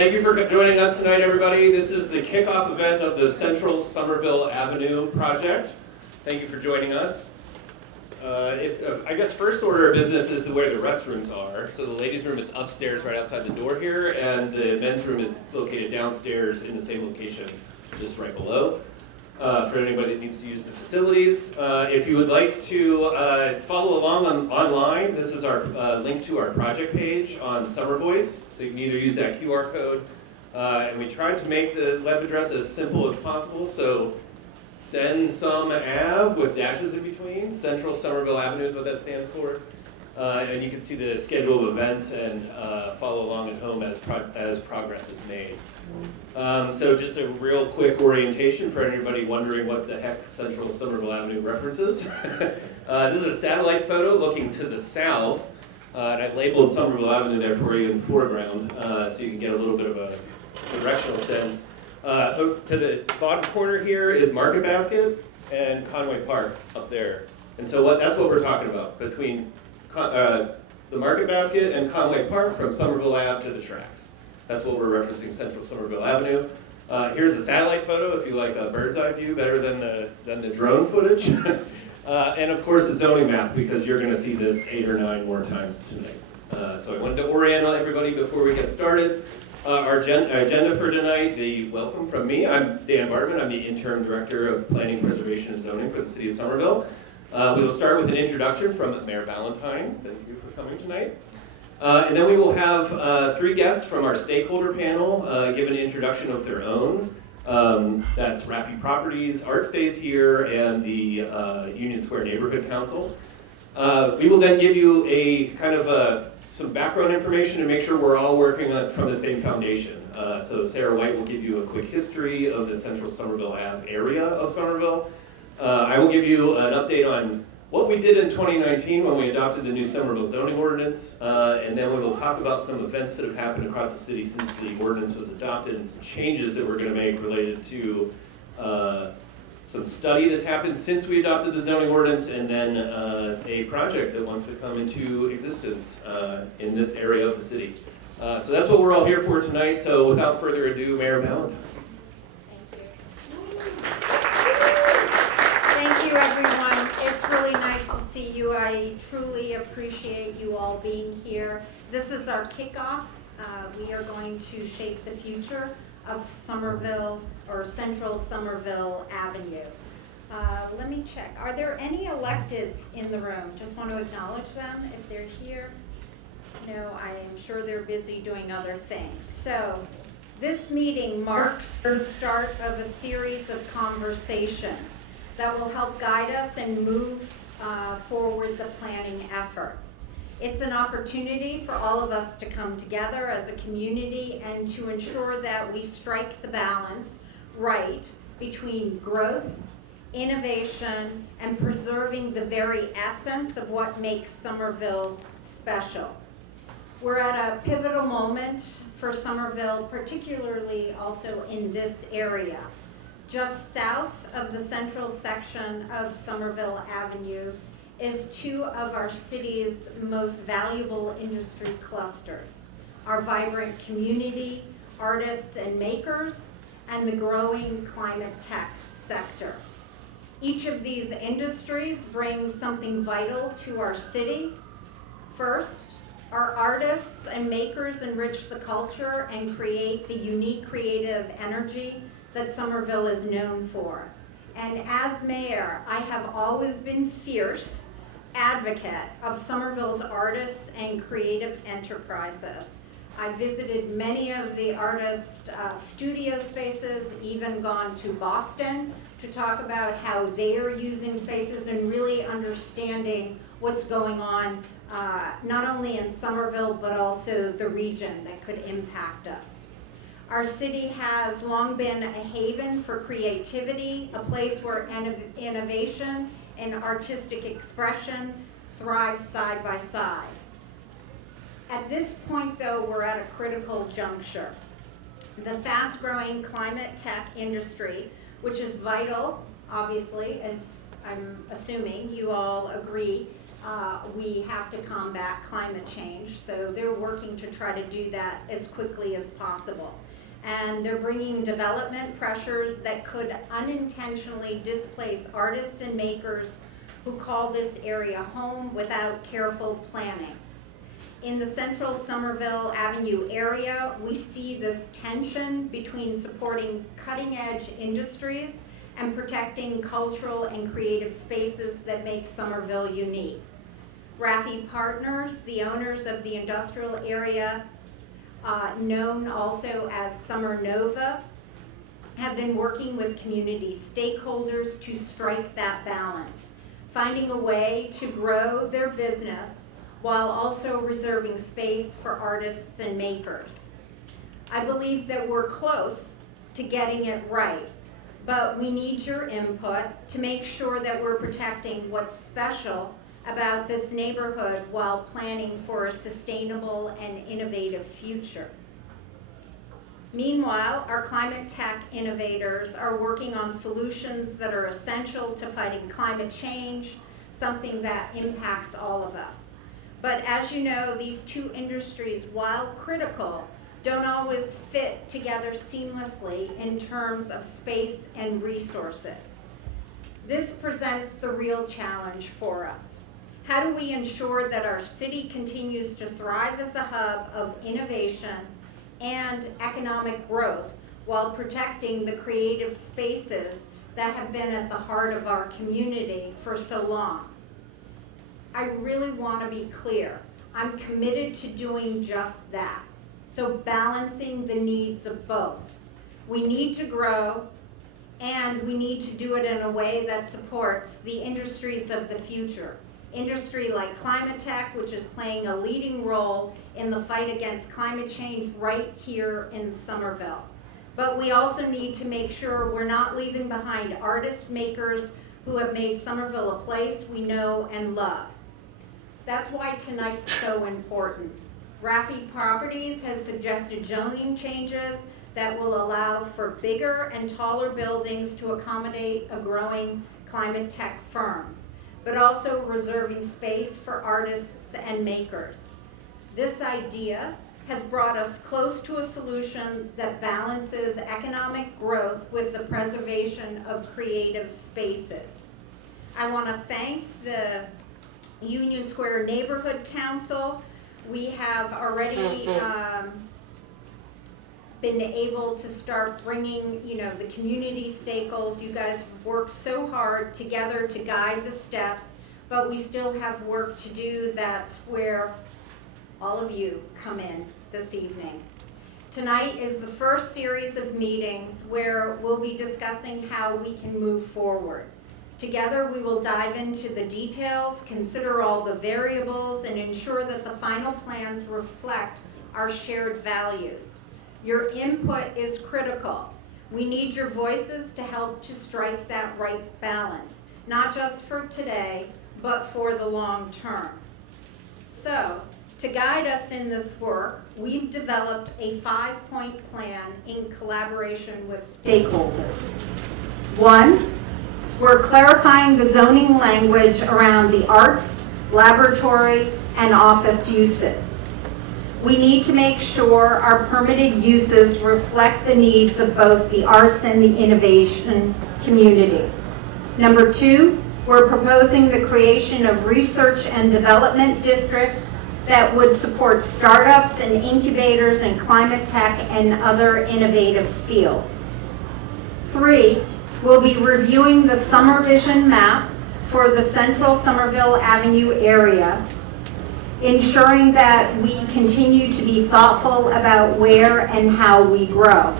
Thank you for joining us tonight, everybody. This is the kickoff event of the Central Somerville Avenue project. Thank you for joining us. I guess first order of business is where the restrooms are. So the ladies' room is upstairs right outside the door here, and the men's room is located downstairs in the same location, just right below. For anybody that needs to use the facilities. If you would like to follow along online, this is our link to our project page on Summer Voice. So you can either use that QR code, and we tried to make the web address as simple as possible. So Send Some Ave with dashes in between. Central Somerville Avenue is what that stands for. And you can see the schedule of events and follow along at home as progress is made. So just a real quick orientation for anybody wondering what the heck Central Somerville Avenue references. This is a satellite photo looking to the south. And I labeled Somerville Avenue there for you in the foreground, so you can get a little bit of a directional sense. To the bottom corner here is Market Basket and Conway Park up there. And so that's what we're talking about, between the Market Basket and Conway Park from Somerville Ave to the tracks. That's what we're referencing, Central Somerville Avenue. Here's a satellite photo if you like a bird's eye view better than the drone footage. And of course the zoning map, because you're going to see this 8 or 9 more times tonight. So I wanted to orient everybody before we get started. Our agenda for tonight, the welcome from me. I'm Dan Bartman. I'm the Interim Director of Planning, Preservation, and Zoning for the City of Somerville. We will start with an introduction from Mayor Valentine. Thank you for coming tonight. And then we will have 3 guests from our stakeholder panel give an introduction of their own. That's Rappy Properties, Art Stays Here, and the Union Square Neighborhood Council. We will then give you a kind of some background information to make sure we're all working from the same foundation. So Sarah White will give you a quick history of the Central Somerville Ave area of Somerville. I will give you an update on what we did in 2019 when we adopted the new Somerville zoning ordinance, and then we will talk about some events that have happened across the city since the ordinance was adopted and some changes that we're going to make related to some study that's happened since we adopted the zoning ordinance, and then a project that wants to come into existence in this area of the city. So that's what we're all here for tonight. So without further ado, Mayor Valentine. Thank you, everyone. It's really nice to see you. I truly appreciate you all being here. This is our kickoff. We are going to shape the future of Somerville, or Central Somerville Avenue. Let me check. Are there any electeds in the room? Just want to acknowledge them if they're here. No, I am sure they're busy doing other things. So this meeting marks the start of a series of conversations that will help guide us and move forward the planning effort. It's an opportunity for all of us to come together as a community and to ensure that we strike the balance right between growth, innovation, and preserving the very essence of what makes Somerville special. We're at a pivotal moment for Somerville, particularly also in this area. Just south of the central section of Somerville Avenue is 2 of our city's most valuable industry clusters, our vibrant community, artists and makers, and the growing climate tech sector. Each of these industries brings something vital to our city. First, our artists and makers enrich the culture and create the unique creative energy that Somerville is known for. And as mayor, I have always been fierce advocate of Somerville's artists and creative enterprises. I visited many of the artist studio spaces, even gone to Boston to talk about how they are using spaces and really understanding what's going on, not only in Somerville, but also the region that could impact us. Our city has long been a haven for creativity, a place where innovation and artistic expression thrive side by side. At this point, though, we're at a critical juncture. The fast-growing climate tech industry, which is vital, obviously, as I'm assuming you all agree, we have to combat climate change. So they're working to try to do that as quickly as possible. And they're bringing development pressures that could unintentionally displace artists and makers who call this area home without careful planning. In the central Somerville Avenue area, we see this tension between supporting cutting-edge industries and protecting cultural and creative spaces that make Somerville unique. Raffi Partners, the owners of the industrial area, known also as Summer Nova, have been working with community stakeholders to strike that balance, finding a way to grow their business while also reserving space for artists and makers. I believe that we're close to getting it right, but we need your input to make sure that we're protecting what's special about this neighborhood while planning for a sustainable and innovative future. Meanwhile, our climate tech innovators are working on solutions that are essential to fighting climate change, something that impacts all of us. But as you know, these two industries, while critical, don't always fit together seamlessly in terms of space and resources. This presents the real challenge for us. How do we ensure that our city continues to thrive as a hub of innovation and economic growth while protecting the creative spaces that have been at the heart of our community for so long? I really want to be clear. I'm committed to doing just that. So balancing the needs of both. We need to grow, and we need to do it in a way that supports the industries of the future. Industry like climate tech, which is playing a leading role in the fight against climate change right here in Somerville. But we also need to make sure we're not leaving behind artists, makers who have made Somerville a place we know and love. That's why tonight's so important. Raffi Properties has suggested zoning changes that will allow for bigger and taller buildings to accommodate a growing climate tech firms, but also reserving space for artists and makers. This idea has brought us close to a solution that balances economic growth with the preservation of creative spaces. I want to thank the Union Square Neighborhood Council. We have already been able to start bringing, the community stakeholders. You guys worked so hard together to guide the steps, but we still have work to do. That's where all of you come in this evening. Tonight is the first series of meetings where we'll be discussing how we can move forward. Together we will dive into the details, consider all the variables, and ensure that the final plans reflect our shared values. Your input is critical. We need your voices to help to strike that right balance, not just for today, but for the long term. So, to guide us in this work, we've developed a 5-point plan in collaboration with stakeholders. 1, we're clarifying the zoning language around the arts, laboratory, and office uses. We need to make sure our permitted uses reflect the needs of both the arts and the innovation communities. Number 2, we're proposing the creation of research and development district that would support startups and incubators in climate tech and other innovative fields. 3, we'll be reviewing the Summer Vision map for the central Somerville Avenue area, ensuring that we continue to be thoughtful about where and how we grow.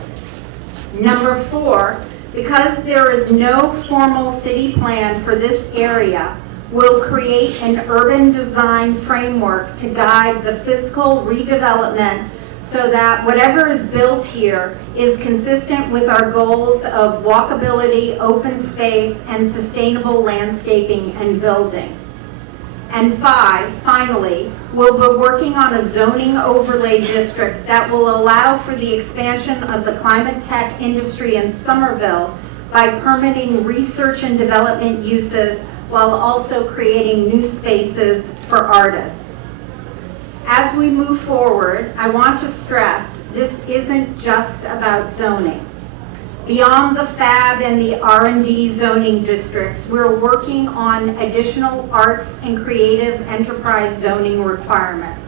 Number 4, because there is no formal city plan for this area, we'll create an urban design framework to guide the physical redevelopment so that whatever is built here is consistent with our goals of walkability, open space, and sustainable landscaping and buildings. And 5, finally, we'll be working on a zoning overlay district that will allow for the expansion of the climate tech industry in Somerville by permitting research and development uses while also creating new spaces for artists. As we move forward, I want to stress this isn't just about zoning. Beyond the FAB and the R&D zoning districts, we're working on additional arts and creative enterprise zoning requirements.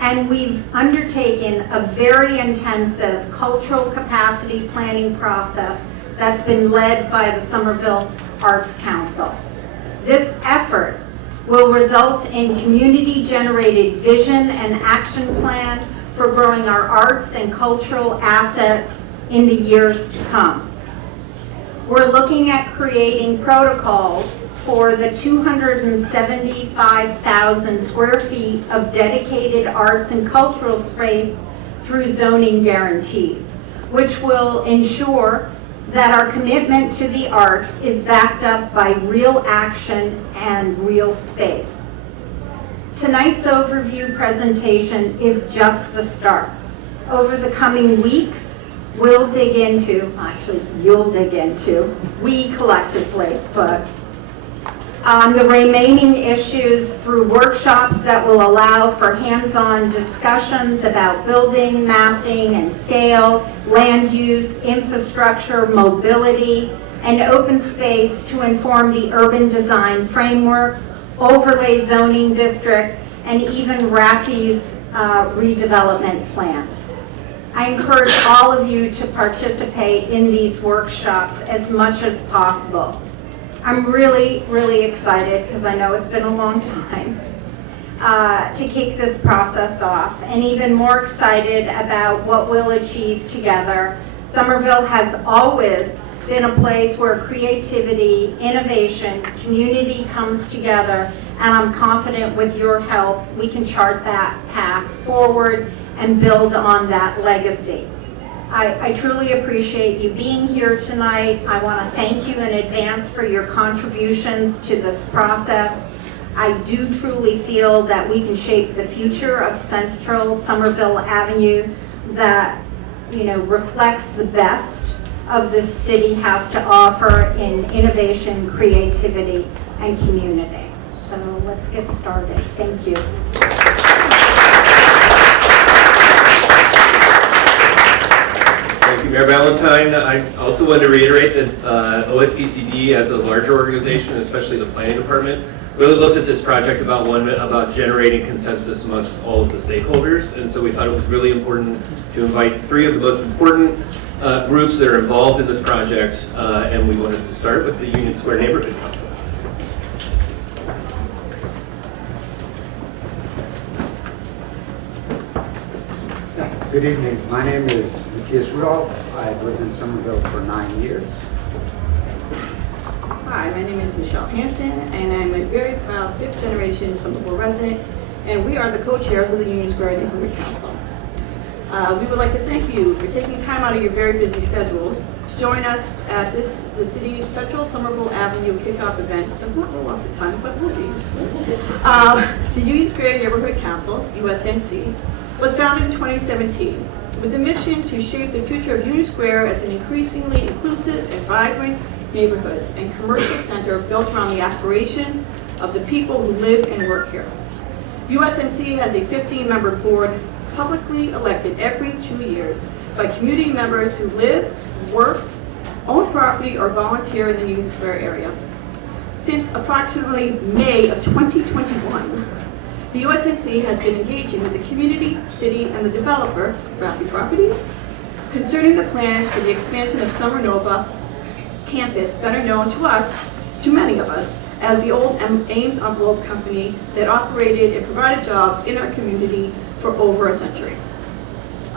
And we've undertaken a very intensive cultural capacity planning process that's been led by the Somerville Arts Council. This effort will result in community-generated vision and action plan for growing our arts and cultural assets in the years to come. We're looking at creating protocols for the 275,000 square feet of dedicated arts and cultural space through zoning guarantees, which will ensure that our commitment to the arts is backed up by real action and real space. Tonight's overview presentation is just the start. Over the coming weeks, we'll dig into, actually you'll dig into, we collectively, but the remaining issues through workshops that will allow for hands-on discussions about building, massing, and scale, land use, infrastructure, mobility, and open space to inform the urban design framework, overlay zoning district, and even Rafi's redevelopment plans. I encourage all of you to participate in these workshops as much as possible. I'm really, really excited, because I know it's been a long time, to kick this process off, and even more excited about what we'll achieve together. Somerville has always been a place where creativity, innovation, community comes together, and I'm confident with your help we can chart that path forward and build on that legacy. I truly appreciate you being here tonight. I want to thank you in advance for your contributions to this process. I do truly feel that we can shape the future of Central Somerville Avenue that, reflects the best of this city has to offer in innovation, creativity, and community. So let's get started. Thank you. Thank you, Mayor Valentine. I also want to reiterate that OSBCD as a larger organization, especially the planning department, really looked at this project about generating consensus amongst all of the stakeholders, and so we thought it was really important to invite three of the most important groups that are involved in this project, and we wanted to start with the Union Square Neighborhood Council. Good evening. My name is Matthias Rudolph. I've lived in Somerville for 9 years. Hi, my name is Michelle Hanson, and I'm a very proud fifth-generation Somerville resident, and we are the co-chairs of the Union Square Neighborhood Council. We would like to thank you for taking time out of your very busy schedules to join us at the city's Central Somerville Avenue Kickoff event. Does not roll off the tongue, but will be. The Union Square Neighborhood Council, USNC, was founded in 2017 with the mission to shape the future of Union Square as an increasingly inclusive and vibrant neighborhood and commercial center built around the aspirations of the people who live and work here. USNC has a 15-member board publicly elected every 2 years by community members who live, work, own property, or volunteer in the Union Square area. Since approximately May of 2021, the USNC has been engaging with the community, city, and the developer, Rafi Property, concerning the plans for the expansion of Summer Nova campus, better known to many of us, as the old Ames Envelope Company that operated and provided jobs in our community for over a century.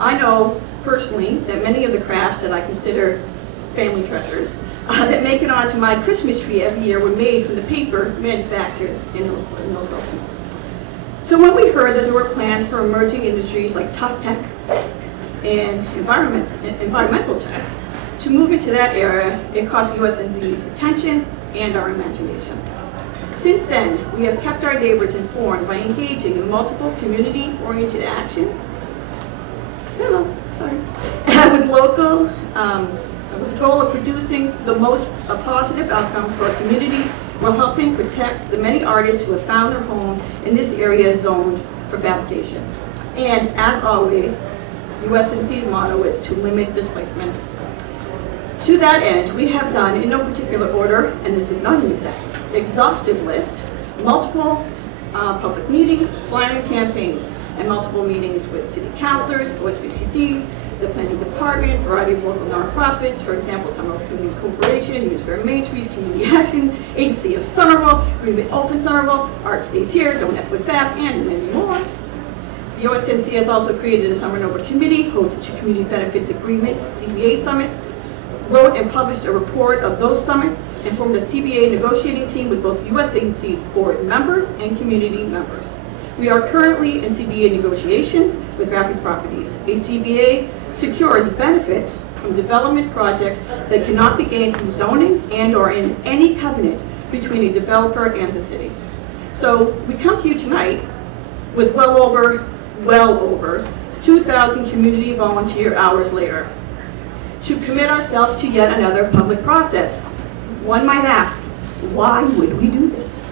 I know personally that many of the crafts that I consider family treasures that make it onto my Christmas tree every year were made from the paper manufactured in those buildings. So when we heard that there were plans for emerging industries like tough tech and environmental tech to move into that area, it caught USNC's attention and our imagination. Since then, we have kept our neighbors informed by engaging in multiple community-oriented actions. With the goal of producing the most positive outcomes for our community while helping protect the many artists who have found their homes in this area zoned for fabrication. And as always, USNC's motto is to limit displacement. To that end, we have done, in no particular order, and this is not an exhaustive list, multiple public meetings, flyering campaigns, and multiple meetings with city councilors, OSBCD, the planning department, variety of local nonprofits, for example, Somerville Community Corporation, Union Square Main Street, Community Action, Agency of Somerville, Greenwood Open Somerville, Art Stays Here, Don't F with Fab, and many more. The OSNC has also created a Summer Nova Committee, hosted 2 community benefits agreements, CBA summits, wrote and published a report of those summits, and formed a CBA negotiating team with both U.S. agency board members and community members. We are currently in CBA negotiations with Rapid Properties. A CBA secures benefits from development projects that cannot be gained through zoning and or in any covenant between a developer and the city. So we come to you tonight with well over 2,000 community volunteer hours later to commit ourselves to yet another public process. One might ask, why would we do this?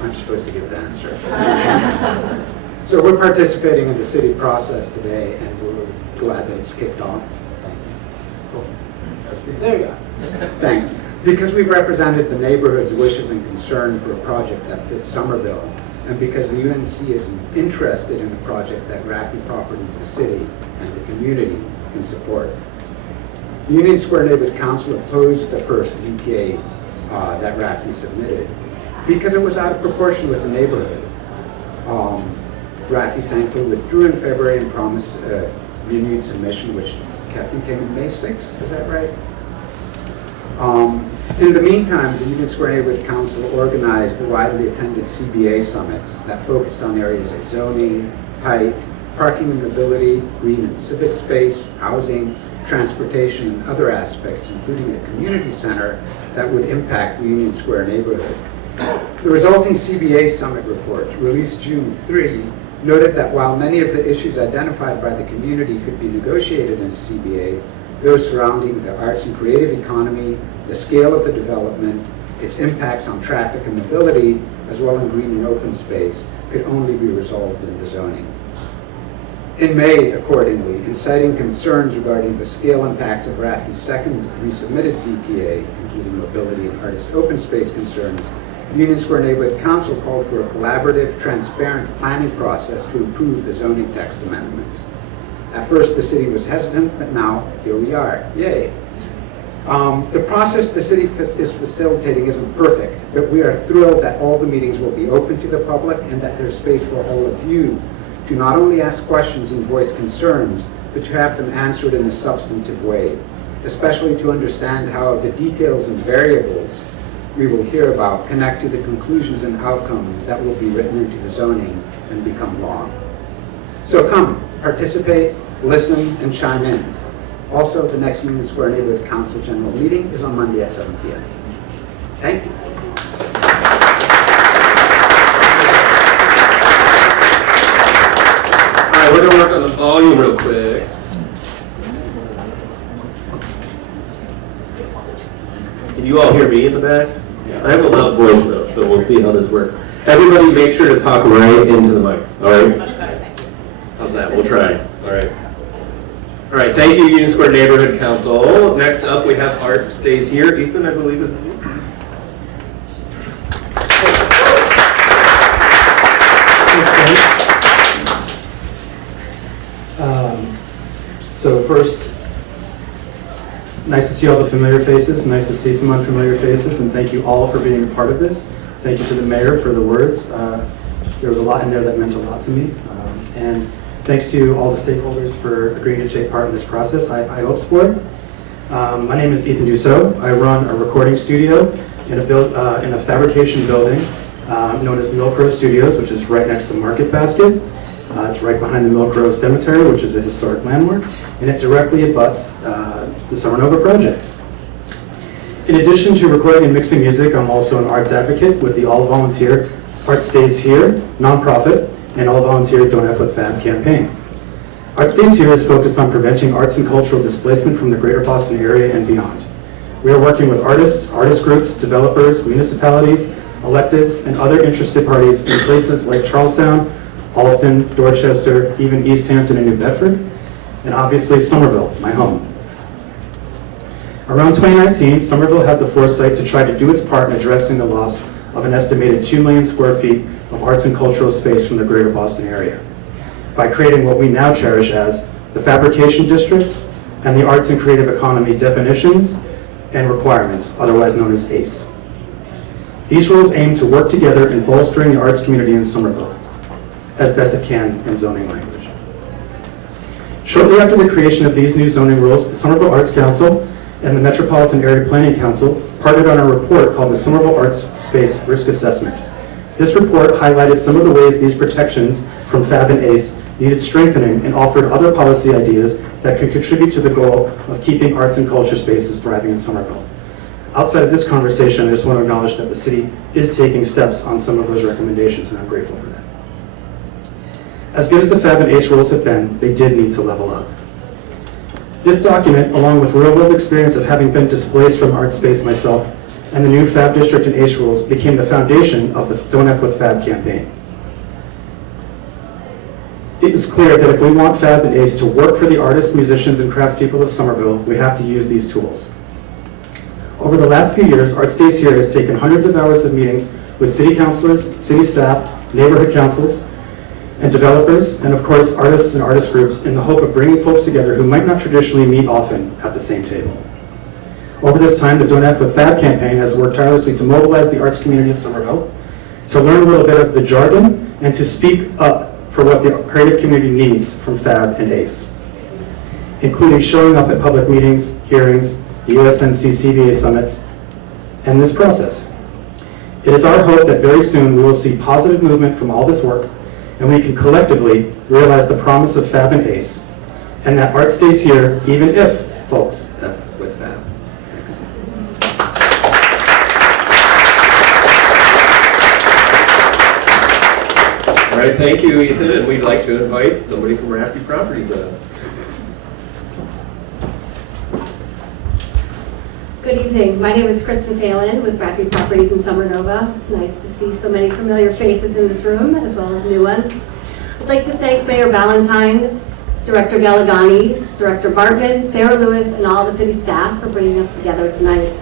I'm supposed to give the answer. So we're participating in the city process today, and we're glad that it's kicked off. Thank you. There you go. Thank you. Because we've represented the neighborhood's wishes and concern for a project that fits Somerville, and because the UNC is interested in a project that Raffi Properties, the city, and the community can support. The Union Square Neighborhood Council opposed the first ZTA that Raffi submitted because it was out of proportion with the neighborhood. Raffi thankfully withdrew in February and promised a renewed submission, which Captain came in May 6th, is that right? In the meantime, the Union Square Neighborhood Council organized the widely attended CBA summits that focused on areas like zoning, height, parking and mobility, green and civic space, housing, transportation, and other aspects, including a community center that would impact the Union Square neighborhood. The resulting CBA summit report, released June 3, noted that while many of the issues identified by the community could be negotiated in CBA, those surrounding the arts and creative economy, the scale of the development, its impacts on traffic and mobility, as well as green and open space, could only be resolved in the zoning. In May, accordingly, in citing concerns regarding the scale impacts of Raffi's second resubmitted ZTA, including mobility and artist open space concerns, the Union Square Neighborhood Council called for a collaborative, transparent planning process to improve the zoning text amendments. At first, the city was hesitant, but now, here we are. Yay. The process the city is facilitating isn't perfect, but we are thrilled that all the meetings will be open to the public and that there's space for all of you to not only ask questions and voice concerns, but to have them answered in a substantive way, especially to understand how the details and variables we will hear about connect to the conclusions and outcomes that will be written into the zoning and become law. So come, participate, listen, and chime in. Also, the next Union Square Neighborhood Council General Meeting is on Monday at 7 p.m. Thank you. All right, we're going to work on the volume real quick. Can you all hear me in the back? I have a loud voice though, so we'll see how this works. Everybody make sure to talk right into the mic, all right? That's much better, thank you. How's that? We'll try. All right. All right, thank you, Union Square Neighborhood Council. Next up, we have Art Stays Here. Ethan, I believe, is you. So first, nice to see all the familiar faces, nice to see some unfamiliar faces, and thank you all for being a part of this. Thank you to the mayor for the words. There was a lot in there that meant a lot to me. And thanks to all the stakeholders for agreeing to take part in this process. I hope support. My name is Ethan Dussault. I run a recording studio in a fabrication building known as Milcrow Studios, which is right next to Market Basket. It's right behind the Milcrow Cemetery, which is a historic landmark, and it directly abuts the Summer Nova project. In addition to recording and mixing music, I'm also an arts advocate with the all-volunteer Art Stays Here nonprofit and all-volunteer Don't F with Fab campaign. Art Stays Here is focused on preventing arts and cultural displacement from the greater Boston area and beyond. We are working with artists, artist groups, developers, municipalities, electeds, and other interested parties in places like Charlestown, Alston, Dorchester, even East Hampton and New Bedford, and obviously Somerville, my home. Around 2019, Somerville had the foresight to try to do its part in addressing the loss of an estimated 2 million square feet of arts and cultural space from the greater Boston area by creating what we now cherish as the Fabrication District and the Arts and Creative Economy definitions and requirements, otherwise known as ACE. These rules aim to work together in bolstering the arts community in Somerville as best it can in zoning language. Shortly after the creation of these new zoning rules, the Somerville Arts Council and the Metropolitan Area Planning Council partnered on a report called the Somerville Arts Space Risk Assessment. This report highlighted some of the ways these protections from FAB and ACE needed strengthening and offered other policy ideas that could contribute to the goal of keeping arts and culture spaces thriving in Somerville. Outside of this conversation, I just want to acknowledge that the city is taking steps on some of those recommendations, and I'm grateful for that. As good as the FAB and ACE rules have been, they did need to level up. This document, along with real-world experience of having been displaced from art space myself, and the new FAB district and ACE rules became the foundation of the Don't F with FAB campaign. It is clear that if we want FAB and ACE to work for the artists, musicians, and craftspeople of Somerville, we have to use these tools. Over the last few years, Art Stays Here has taken hundreds of hours of meetings with city councilors, city staff, neighborhood councils, and developers, and of course, artists and artist groups in the hope of bringing folks together who might not traditionally meet often at the same table. Over this time, the Don't F with FAB campaign has worked tirelessly to mobilize the arts community of Somerville, to learn a little bit of the jargon, and to speak up for what the creative community needs from FAB and ACE, including showing up at public meetings, hearings, the USNC CBA summits, and this process. It is our hope that very soon we will see positive movement from all this work, and we can collectively realize the promise of FAB and ACE, and that art stays here even if folks F with FAB. Thanks. All right, thank you, Ethan, and we'd like to invite somebody from Rafty Properties in. Good evening. My name is Kristen Phelan with Rafty Properties in Summer Nova. It's nice to see so many familiar faces in this room, as well as new ones. I'd like to thank Mayor Ballantyne, Director Galagani, Director Bartman, Sarah Lewis, and all the city staff for bringing us together tonight.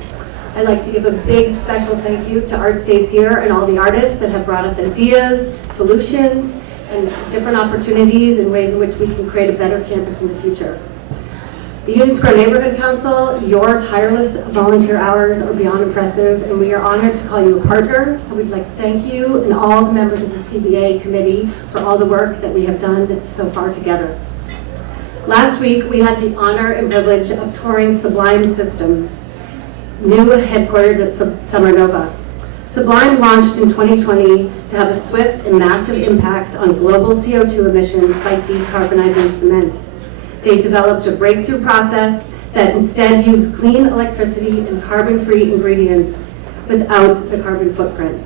I'd like to give a big special thank you to Art Stays Here and all the artists that have brought us ideas, solutions, and different opportunities and ways in which we can create a better campus in the future. The Union Square Neighborhood Council, your tireless volunteer hours are beyond impressive, and we are honored to call you a partner. And we'd like to thank you and all the members of the CBA committee for all the work that we have done so far together. Last week, we had the honor and privilege of touring Sublime Systems' new headquarters at Summer Nova. Sublime launched in 2020 to have a swift and massive impact on global CO2 emissions by decarbonizing cement. They developed a breakthrough process that instead used clean electricity and carbon-free ingredients without the carbon footprint.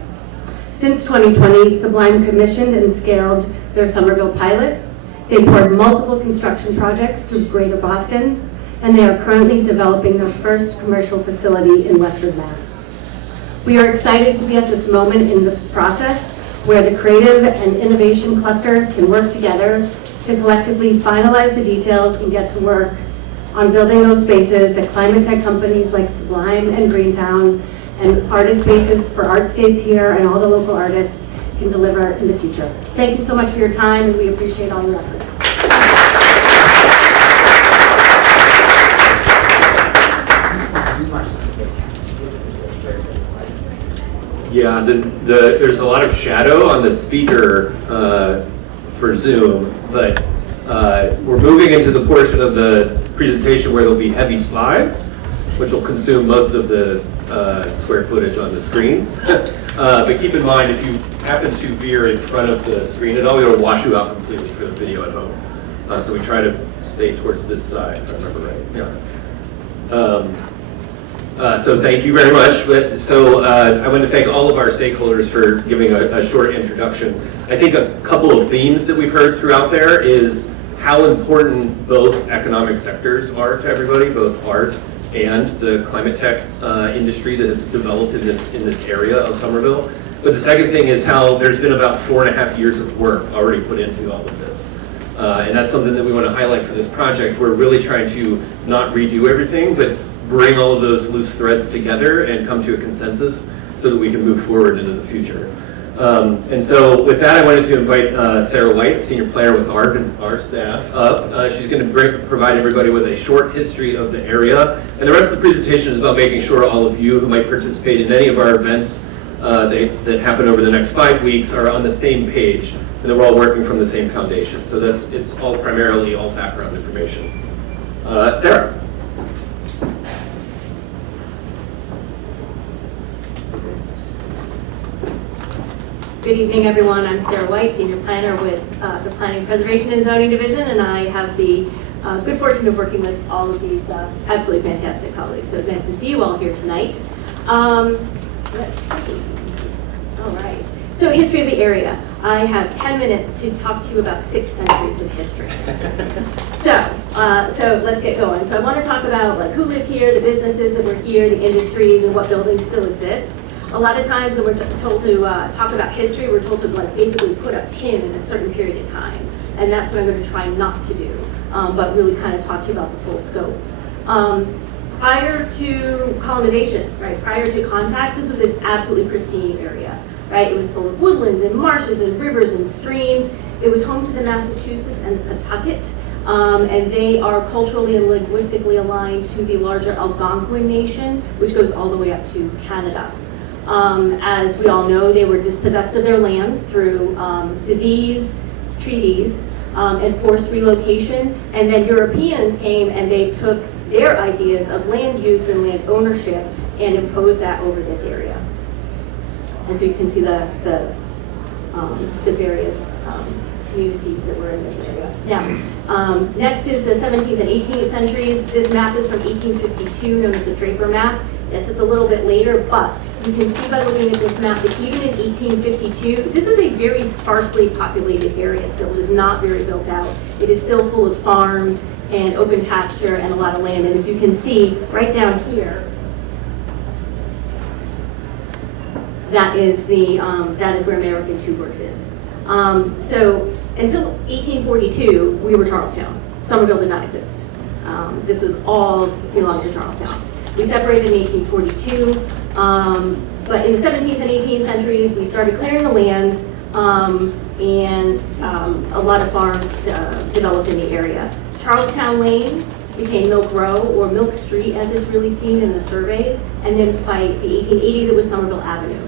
Since 2020, Sublime commissioned and scaled their Somerville pilot. They poured multiple construction projects through Greater Boston, and they are currently developing their first commercial facility in Western Mass. We are excited to be at this moment in this process where the creative and innovation clusters can work together to collectively finalize the details and get to work on building those spaces that climate tech companies like Sublime and Greentown and artist spaces for Art Stays Here and all the local artists can deliver in the future. Thank you so much for your time, and we appreciate all your efforts. Yeah, there's a lot of shadow on the speaker for Zoom, but we're moving into the portion of the presentation where there'll be heavy slides, which will consume most of the square footage on the screen. But keep in mind, if you happen to veer in front of the screen, it'll wash you out completely for the video at home. So we try to stay towards this side, if I remember right. Yeah. So thank you very much. I want to thank all of our stakeholders for giving a short introduction. I think a couple of themes that we've heard throughout there is how important both economic sectors are to everybody, both art and the climate tech industry that has developed in this area of Somerville. But the second thing is how there's been about 4.5 years of work already put into all of this. And that's something that we want to highlight for this project. We're really trying to not redo everything, but bring all of those loose threads together and come to a consensus so that we can move forward into the future. And so with that, I wanted to invite Sarah White, senior planner with our staff, up. She's going to provide everybody with a short history of the area. And the rest of the presentation is about making sure all of you who might participate in any of our events that happen over the next 5 weeks are on the same page and that we're all working from the same foundation. So it's all primarily all background information. Sarah. Good evening, everyone. I'm Sarah White, Senior Planner with the Planning, Preservation, and Zoning Division, and I have the good fortune of working with all of these absolutely fantastic colleagues. So it's nice to see you all here tonight. Let's see. All right. So history of the area. I have 10 minutes to talk to you about 6 centuries of history. So let's get going. So I want to talk about like who lived here, the businesses that were here, the industries, and what buildings still exist. A lot of times when we're told to talk about history, we're told to like basically put a pin in a certain period of time. And that's what I'm going to try not to do, but really kind of talk to you about the full scope. Prior to colonization, right, prior to contact, this was an absolutely pristine area, right? It was full of woodlands and marshes and rivers and streams. It was home to the Massachusetts and the Pawtucket, and they are culturally and linguistically aligned to the larger Algonquin nation, which goes all the way up to Canada. As we all know, they were dispossessed of their lands through disease, treaties, and forced relocation. And then Europeans came and they took their ideas of land use and land ownership and imposed that over this area. And so you can see the various communities that were in this area. Now, next is the 17th and 18th centuries. This map is from 1852, known as the Draper map. Yes, it's a little bit later, but you can see by looking at this map that even in 1852, this is a very sparsely populated area still. It is not very built out. It is still full of farms and open pasture and a lot of land. And if you can see right down here, that is where American Tube Works is. So until 1842, we were Charlestown. Somerville did not exist. This was all belonged to Charlestown. We separated in 1842, but in the 17th and 18th centuries, we started clearing the land, and a lot of farms developed in the area. Charlestown Lane became Milk Row, or Milk Street, as is really seen in the surveys, and then by the 1880s, it was Somerville Avenue.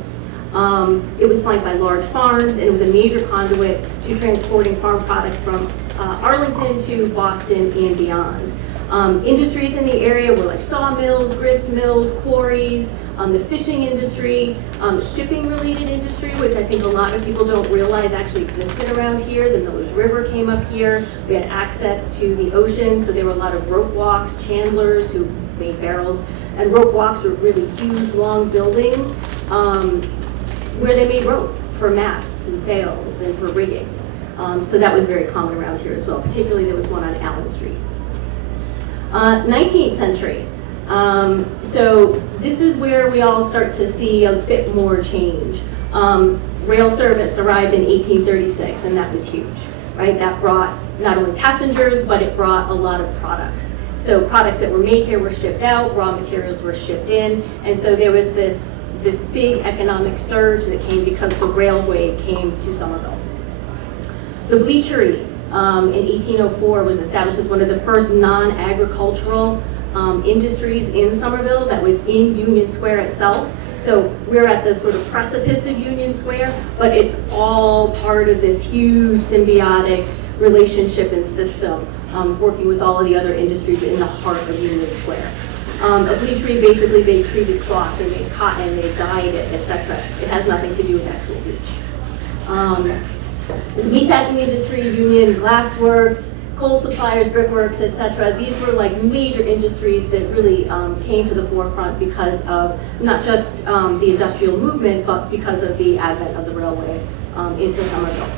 It was flanked by large farms, and it was a major conduit to transporting farm products from Arlington to Boston and beyond. Industries in the area were like sawmills, grist mills, quarries, the fishing industry, shipping-related industry, which I think a lot of people don't realize actually existed around here. The Miller's River came up here. We had access to the ocean, so there were a lot of rope walks, chandlers who made barrels, and rope walks were really huge, long buildings where they made rope for masts and sails and for rigging. So that was very common around here as well. Particularly, there was one on Allen Street. 19th century. So this is where we all start to see a bit more change. Rail service arrived in 1836, and that was huge, right? That brought not only passengers, but it brought a lot of products. So products that were made here were shipped out, raw materials were shipped in, and so there was this big economic surge that came because the railway came to Somerville. The bleachery in 1804 was established as one of the first non-agricultural industries in Somerville that was in Union Square itself. So we're at the sort of precipice of Union Square, but it's all part of this huge symbiotic relationship and system, working with all of the other industries in the heart of Union Square. A bleachery, basically they treated cloth, they made cotton, they dyed it, etc. It has nothing to do with actual bleach. The meatpacking industry, Union Glassworks, coal suppliers, brickworks, etc. These were like major industries that really came to the forefront because of not just the industrial movement, but because of the advent of the railway into Somerville.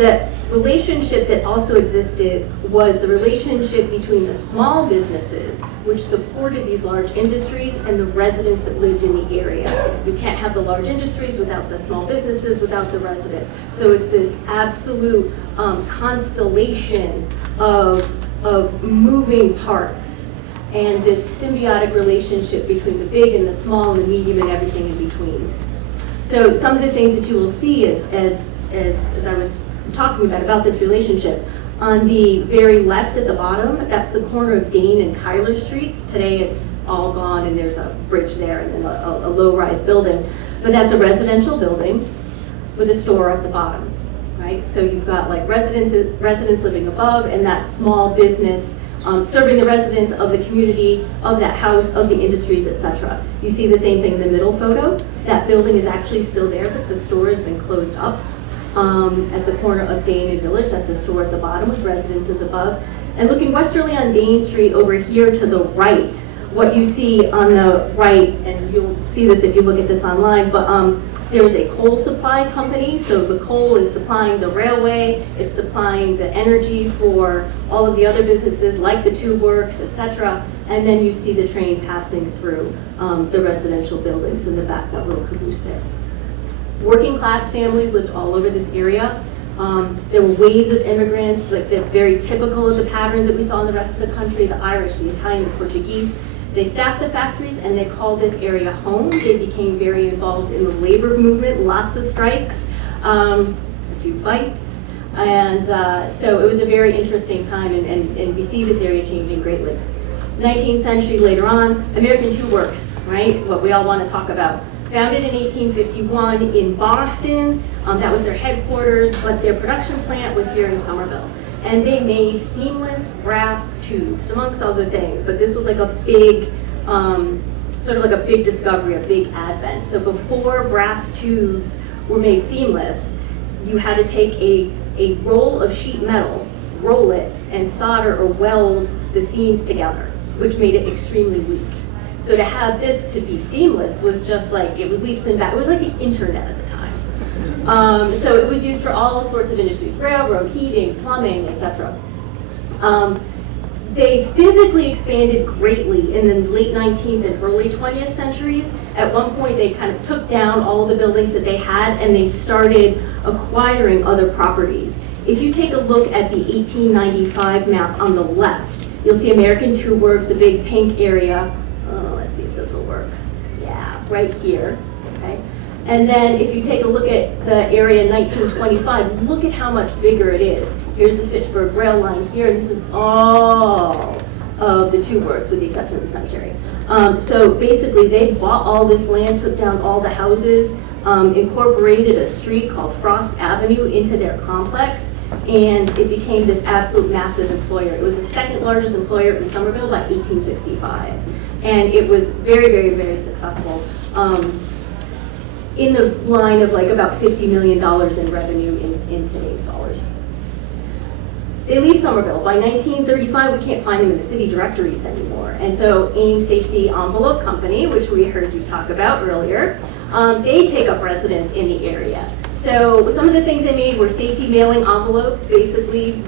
The relationship that also existed was the relationship between the small businesses, which supported these large industries, and the residents that lived in the area. You can't have the large industries without the small businesses, without the residents. So it's this absolute constellation of moving parts, and this symbiotic relationship between the big and the small and the medium and everything in between. So some of the things that you will see as I was talking about this relationship, on the very left at the bottom, that's the corner of Dane and Tyler Streets. Today it's all gone and there's a bridge there and then a low-rise building. But that's a residential building with a store at the bottom, right? So you've got like residents living above, and that small business serving the residents of the community, of that house, of the industries, etc. You see the same thing in the middle photo. That building is actually still there, but the store has been closed up. At the corner of Dane and Village, that's the store at the bottom with residences above. And looking westerly on Dane Street over here to the right, what you see on the right, and you'll see this if you look at this online, but there's a coal supply company, so the coal is supplying the railway, it's supplying the energy for all of the other businesses like the tube works, etc. And then you see the train passing through the residential buildings in the back, that little caboose there. Working class families lived all over this area. There were waves of immigrants, like they're very typical of the patterns that we saw in the rest of the country, the Irish, the Italian, the Portuguese. They staffed the factories and they called this area home. They became very involved in the labor movement, lots of strikes, a few fights. And so it was a very interesting time, and we see this area changing greatly. 19th century later on, American Tube Works, right? What we all want to talk about. Founded in 1851 in Boston, that was their headquarters, but their production plant was here in Somerville. And they made seamless brass tubes, amongst other things, but this was like a big, sort of like a big discovery, a big advent. So before brass tubes were made seamless, you had to take a roll of sheet metal, roll it, and solder or weld the seams together, which made it extremely weak. So to have this to be seamless was just like, it was leaps and bounds. It was like the internet at the time. So it was used for all sorts of industries, railroad, heating, plumbing, etc. They physically expanded greatly in the late 19th and early 20th centuries. At one point, they kind of took down all of the buildings that they had, and they started acquiring other properties. If you take a look at the 1895 map on the left, you'll see American Tube Works, the big pink area. Let's see if this will work. Yeah, right here, okay? And then if you take a look at the area in 1925, look at how much bigger it is. Here's the Fitchburg rail line here, and this is all of the Tube Works with the exception of the cemetery. So basically they bought all this land, took down all the houses, incorporated a street called Frost Avenue into their complex, and it became this absolute massive employer. It was the second largest employer in Somerville by 1865. And it was very, very, very successful. In the line of like about $50 million in revenue in today's dollars. They leave Somerville. By 1935, we can't find them in the city directories anymore. And so Ames Safety Envelope Company, which we heard you talk about earlier, they take up residence in the area. So some of the things they made were safety mailing envelopes. Basically,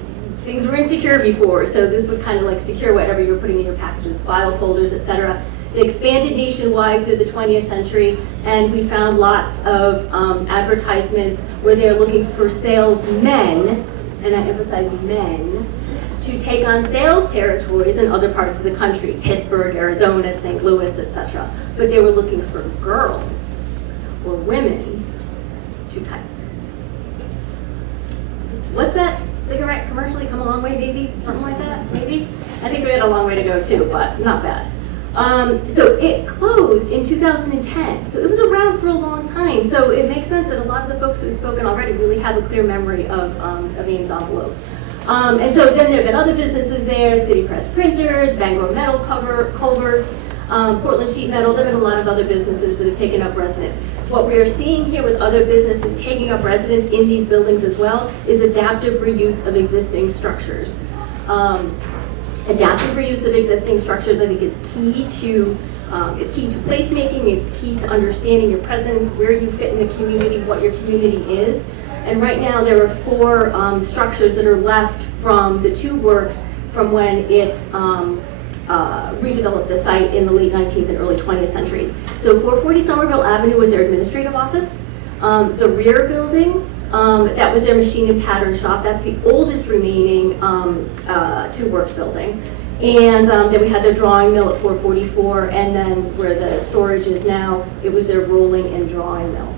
things were insecure before, so this would kind of like secure whatever you're putting in your packages, file folders, etc. It expanded nationwide through the 20th century, and we found lots of advertisements where they're looking for salesmen, and I emphasize men, to take on sales territories in other parts of the country, Pittsburgh, Arizona, St. Louis, etc. But they were looking for girls or women to type. What's that? Cigarette commercially come a long way, baby? Something like that, maybe? I think we had a long way to go too, but not bad. So it closed in 2010, so it was around for a long time. So it makes sense that a lot of the folks who've spoken already really have a clear memory of Ames Envelope. And so then there have been other businesses there, City Press Printers, Bangor Metal Culverts, Portland Sheet Metal. There have been a lot of other businesses that have taken up residence. What we are seeing here with other businesses taking up residence in these buildings as well is adaptive reuse of existing structures. Adaptive reuse of existing structures, I think, is key to placemaking. It's key to understanding your presence, where you fit in the community, what your community is. And right now, there are 4 structures that are left from the 2 works from when it redeveloped the site in the late 19th and early 20th centuries. So 440 Somerville Avenue was their administrative office. The rear building, that was their machine and pattern shop. That's the oldest remaining 2 works building. And then we had their drawing mill at 444, and then where the storage is now, it was their rolling and drawing mill.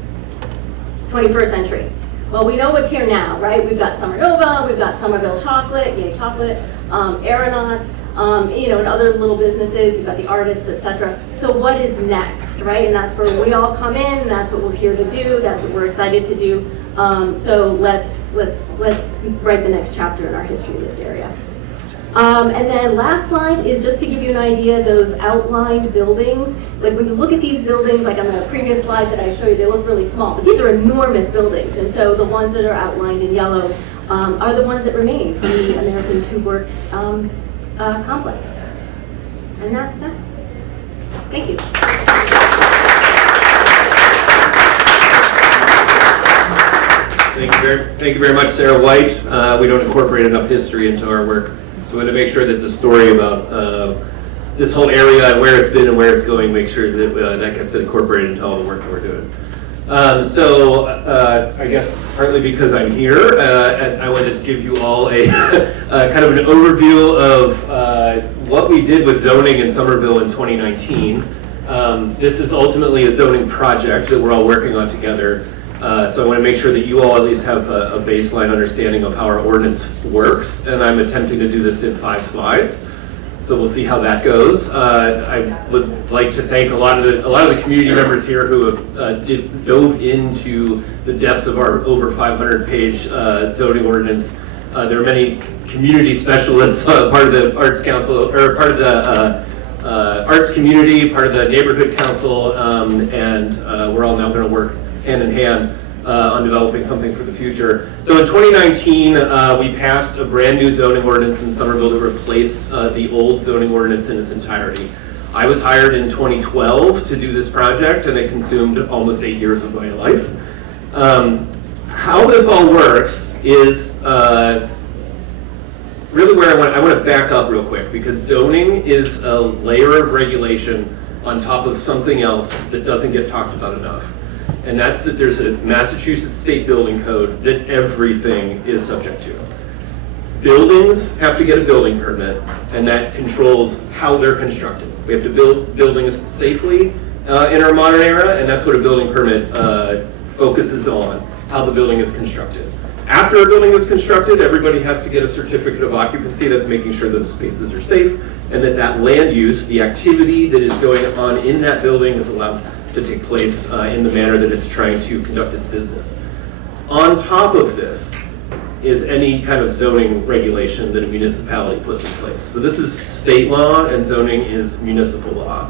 21st century. Well, we know what's here now, right? We've got Summer Nova, we've got Somerville Chocolate, yay chocolate, Aeronauts, and other little businesses. We've got the artists, etc. So what is next, right? And that's where we all come in, and that's what we're here to do. That's what we're excited to do. So let's write the next chapter in our history of this area. And then last slide is just to give you an idea, those outlined buildings. Like when you look at these buildings, like on the previous slide that I showed you, they look really small, but these are enormous buildings. And so the ones that are outlined in yellow are the ones that remain from the American 2 Works complex. And that's that. Thank you. Thank you very much, Sarah White. We don't incorporate enough history into our work, so we want to make sure that the story about this whole area and where it's been and where it's going, make sure that that gets incorporated into all the work that we're doing. I guess partly because I'm here, I want to give you all a kind of an overview of what we did with zoning in Somerville in 2019. This is ultimately a zoning project that we're all working on together. So I want to make sure that you all at least have a baseline understanding of how our ordinance works, and I'm attempting to do this in 5 slides. So we'll see how that goes. I would like to thank a lot of the community members here who have dove into the depths of our over 500-page zoning ordinance. There are many community specialists, part of the Arts Council, or part of the arts community, part of the neighborhood council, and we're all now going to work hand in hand on developing something for the future. So in 2019, we passed a brand new zoning ordinance in Somerville that replaced the old zoning ordinance in its entirety. I was hired in 2012 to do this project, and it consumed almost 8 years of my life. How this all works is really where I want to back up real quick, because zoning is a layer of regulation on top of something else that doesn't get talked about enough. And that's that there's a Massachusetts state building code that everything is subject to. Buildings have to get a building permit, and that controls how they're constructed. We have to build buildings safely in our modern era, and that's what a building permit focuses on, how the building is constructed. After a building is constructed, everybody has to get a certificate of occupancy that's making sure that the spaces are safe, and that land use, the activity that is going on in that building, is allowed to take place in the manner that it's trying to conduct its business. On top of this is any kind of zoning regulation that a municipality puts in place. So this is state law, and zoning is municipal law.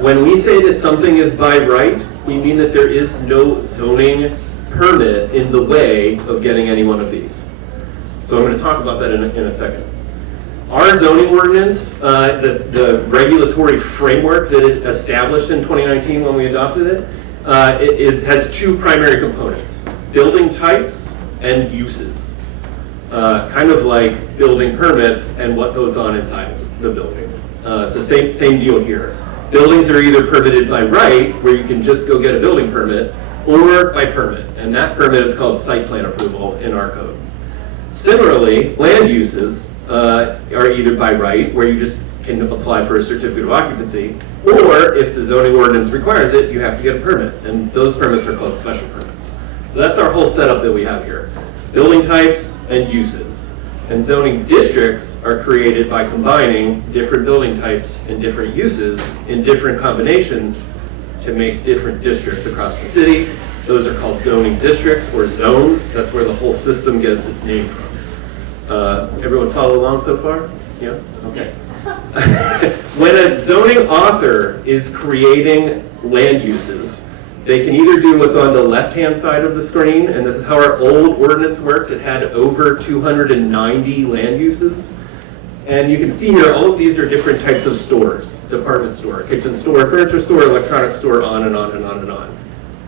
When we say that something is by right, we mean that there is no zoning permit in the way of getting any one of these. So I'm going to talk about that in a second. Our zoning ordinance, the regulatory framework that it established in 2019 when we adopted it, has 2 primary components: building types and uses. Kind of like building permits and what goes on inside the building. So same deal here. Buildings are either permitted by right, where you can just go get a building permit, or by permit, and that permit is called site plan approval in our code. Similarly, land uses are either by right, where you just can apply for a certificate of occupancy, or if the zoning ordinance requires it, you have to get a permit, and those permits are called special permits. So that's our whole setup that we have here. Building types and uses. And zoning districts are created by combining different building types and different uses in different combinations to make different districts across the city. Those are called zoning districts or zones. That's where the whole system gets its name from. Everyone follow along so far? Yeah? Okay. When a zoning author is creating land uses, they can either do what's on the left-hand side of the screen, and this is how our old ordinance worked. It had over 290 land uses. And you can see here, all of these are different types of stores: department store, kitchen store, furniture store, electronics store, on and on and on and on.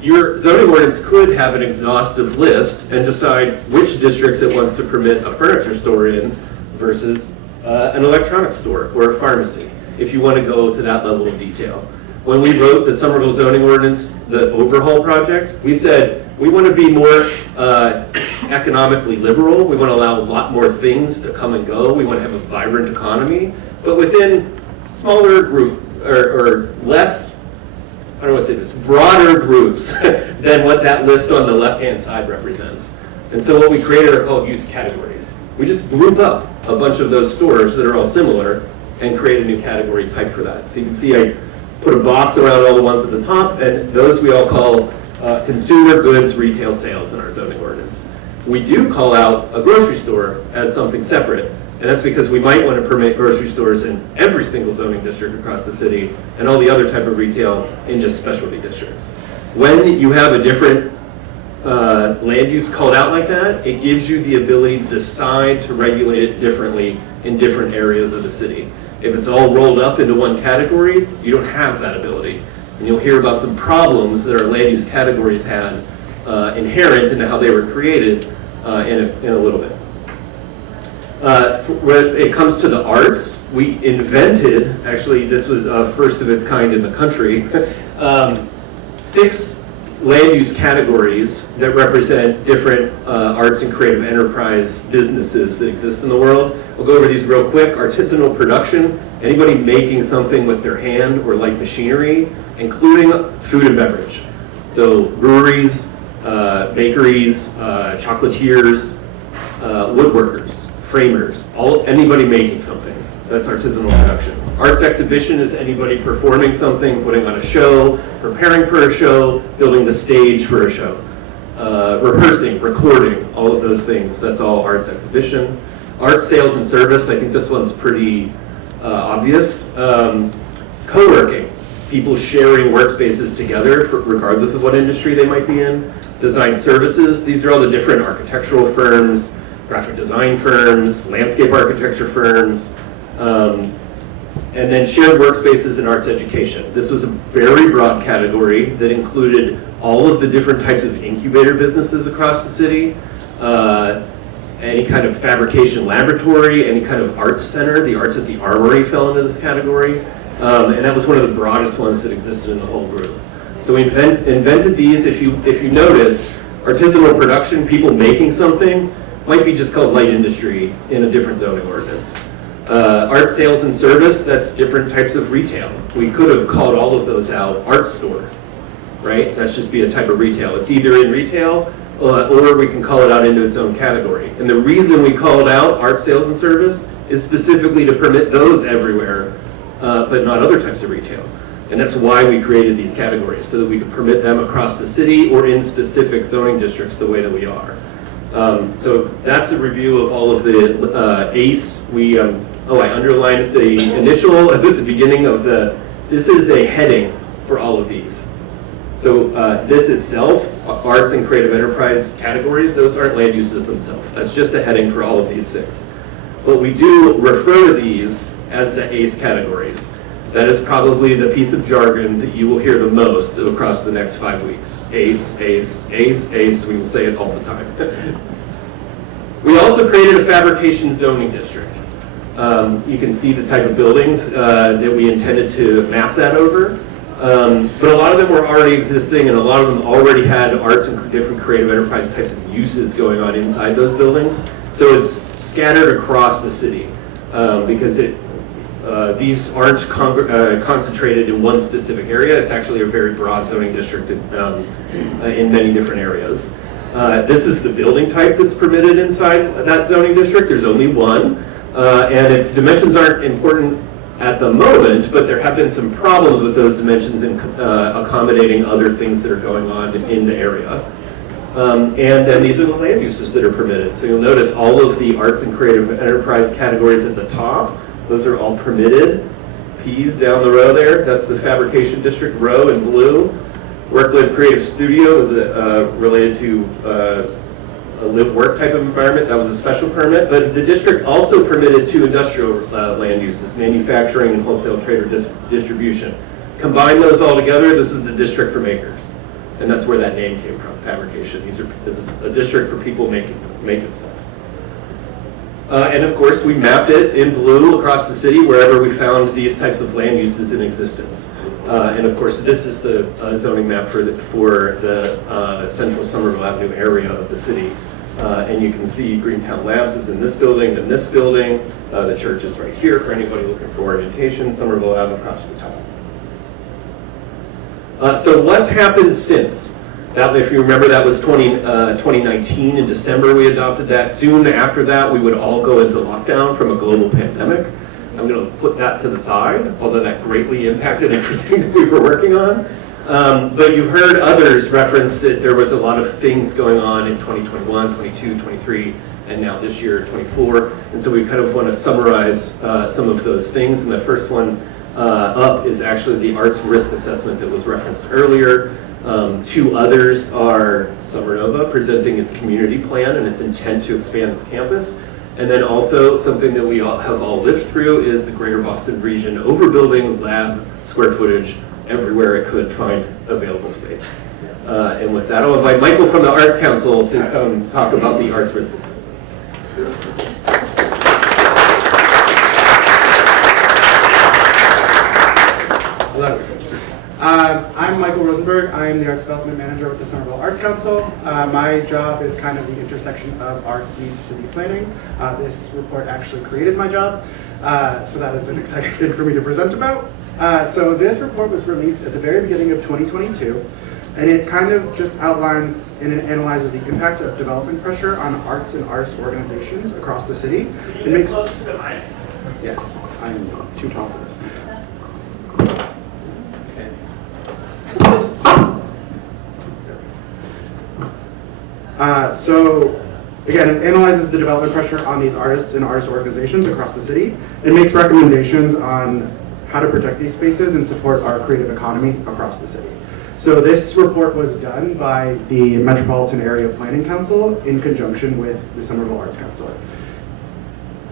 your zoning ordinance could have an exhaustive list and decide which districts it wants to permit a furniture store in versus an electronics store or a pharmacy, if you want to go to that level of detail. When we wrote the Somerville zoning ordinance, the overhaul project, we said we want to be more economically liberal. We want to allow a lot more things to come and go. We want to have a vibrant economy, but within smaller group or less, I don't want to say this, broader groups than what that list on the left-hand side represents. And so what we created are called use categories. We just group up a bunch of those stores that are all similar and create a new category type for that. So you can see I put a box around all the ones at the top, and those we all call consumer goods retail sales in our zoning ordinance. We do call out a grocery store as something separate, and that's because we might want to permit grocery stores in every single zoning district across the city and all the other type of retail in just specialty districts. When you have a different land use called out like that, it gives you the ability to decide to regulate it differently in different areas of the city. If it's all rolled up into one category, you don't have that ability. And you'll hear about some problems that our land use categories had inherent into how they were created in a little bit. When it comes to the arts, we invented, actually this was first of its kind in the country, 6 land use categories that represent different arts and creative enterprise businesses that exist in the world. We'll go over these real quick. Artisanal production, anybody making something with their hand or light machinery, including food and beverage. So breweries, bakeries, chocolatiers, woodworkers, framers, anybody making something. That's artisanal production. Arts exhibition is anybody performing something, putting on a show, preparing for a show, building the stage for a show. Rehearsing, recording, all of those things, that's all arts exhibition. Arts sales and service, I think this one's pretty obvious. Co-working, people sharing workspaces together, regardless of what industry they might be in. Design services, these are all the different architectural firms, graphic design firms, landscape architecture firms, and then shared workspaces and arts education. This was a very broad category that included all of the different types of incubator businesses across the city, any kind of fabrication laboratory, any kind of arts center. The Arts at the Armory fell into this category, and that was one of the broadest ones that existed in the whole group. So we invented these. If you notice, artisanal production, people making something, might be just called light industry in a different zoning ordinance. Art sales and service, that's different types of retail. We could have called all of those out art store, right? That's just be a type of retail. It's either in retail or we can call it out into its own category. And the reason we call it out art sales and service is specifically to permit those everywhere, but not other types of retail. And that's why we created these categories, so that we could permit them across the city or in specific zoning districts the way that we are. So that's a review of all of the ACE. I underlined the initial at the beginning of this is a heading for all of these. So this itself, arts and creative enterprise categories, those aren't land uses themselves. That's just a heading for all of these 6. But we do refer to these as the ACE categories. That is probably the piece of jargon that you will hear the most across the next 5 weeks. ACE, ACE, ACE, ACE, we will say it all the time. We also created a fabrication zoning district. You can see the type of buildings that we intended to map that over. But a lot of them were already existing, and a lot of them already had arts and different creative enterprise types of uses going on inside those buildings. So it's scattered across the city because these aren't concentrated in one specific area. It's actually a very broad zoning district in many different areas. This is the building type that's permitted inside that zoning district. There's only one, and its dimensions aren't important at the moment, but there have been some problems with those dimensions in accommodating other things that are going on in the area. And then these are the land uses that are permitted. So you'll notice all of the arts and creative enterprise categories at the top. Those are all permitted. P's down the row there, that's the fabrication district row in blue. Work-Live Creative Studio is related to a live-work type of environment. That was a special permit. But the district also permitted 2 industrial land uses, manufacturing and wholesale trade or distribution. Combine those all together, this is the district for makers. And that's where that name came from, fabrication. This is a district for people making stuff. And of course, we mapped it in blue across the city wherever we found these types of land uses in existence. And of course, this is the zoning map for the Central Somerville Avenue area of the city. And you can see Greentown Labs is in this building, then this building. The church is right here for anybody looking for orientation. Somerville Ave across the top. So what's happened since? That, if you remember, that was 2019. In December, we adopted that. Soon after that, we would all go into lockdown from a global pandemic. I'm going to put that to the side, although that greatly impacted everything that we were working on. But you heard others reference that there was a lot of things going on in 2021, 22, 23, and now this year, 24. And so we kind of want to summarize some of those things. And the first one up is actually the arts risk assessment that was referenced earlier. Two others are Somerville presenting its community plan and its intent to expand its campus. And then also something that we all have lived through is the Greater Boston region overbuilding lab square footage everywhere it could find available space. And with that, I'll invite Michael from the Arts Council to come talk about the arts risk assessment. Hello. I'm Michael Rosenberg. I'm the Arts Development Manager with the Somerville Arts Council. My job is kind of the intersection of arts meets city planning. This report actually created my job, so that is an exciting thing for me to present about. So this report was released at the very beginning of 2022, and it kind of just outlines and analyzes the impact of development pressure on arts and arts organizations across the city. It makes closer to the mic. Yes, I'm too tall for this. So again, it analyzes the development pressure on these artists and artist organizations across the city. It makes recommendations on how to protect these spaces and support our creative economy across the city. So this report was done by the Metropolitan Area Planning Council in conjunction with the Somerville Arts Council.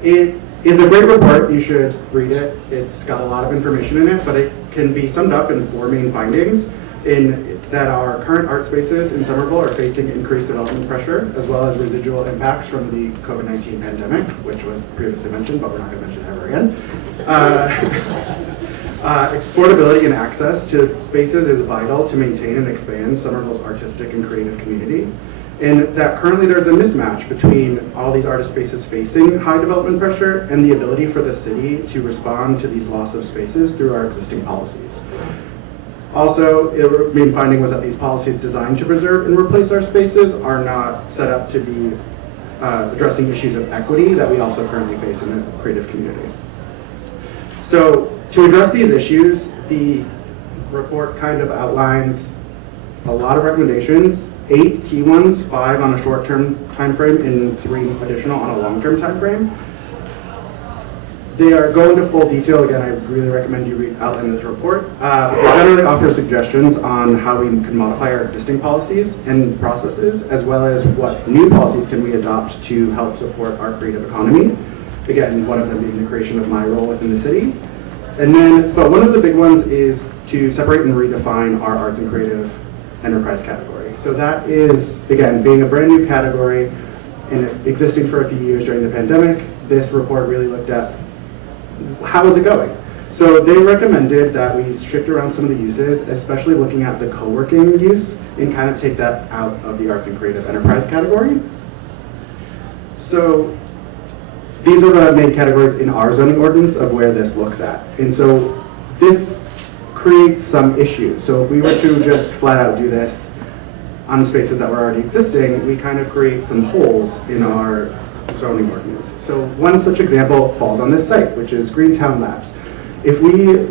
It is a great report. You should read it. It's got a lot of information in it, but it can be summed up in 4 main findings. In that our current art spaces in Somerville are facing increased development pressure, as well as residual impacts from the COVID-19 pandemic, which was previously mentioned, but we're not going to mention it ever again. Affordability and access to spaces is vital to maintain and expand Somerville's artistic and creative community. And that currently there's a mismatch between all these artist spaces facing high development pressure and the ability for the city to respond to these loss of spaces through our existing policies. Also, the main finding was that these policies designed to preserve and replace our spaces are not set up to be addressing issues of equity that we also currently face in the creative community. So to address these issues, the report kind of outlines a lot of recommendations, 8 key ones, 5 on a short-term time frame and 3 additional on a long-term time frame. They go into full detail. Again, I really recommend you read out in this report. We generally offer suggestions on how we can modify our existing policies and processes, as well as what new policies can we adopt to help support our creative economy. Again, one of them being the creation of my role within the city. And then, but one of the big ones is to separate and redefine our arts and creative enterprise category. So that is, again, being a brand new category and existing for a few years during the pandemic. This report really looked at how is it going? So they recommended that we shift around some of the uses, especially looking at the co-working use, and kind of take that out of the arts and creative enterprise category. So these are the main categories in our zoning ordinance of where this looks at. And so this creates some issues. So if we were to just flat out do this on spaces that were already existing, we kind of create some holes in our zoning ordinance. So one such example falls on this site, which is Greentown Labs. If we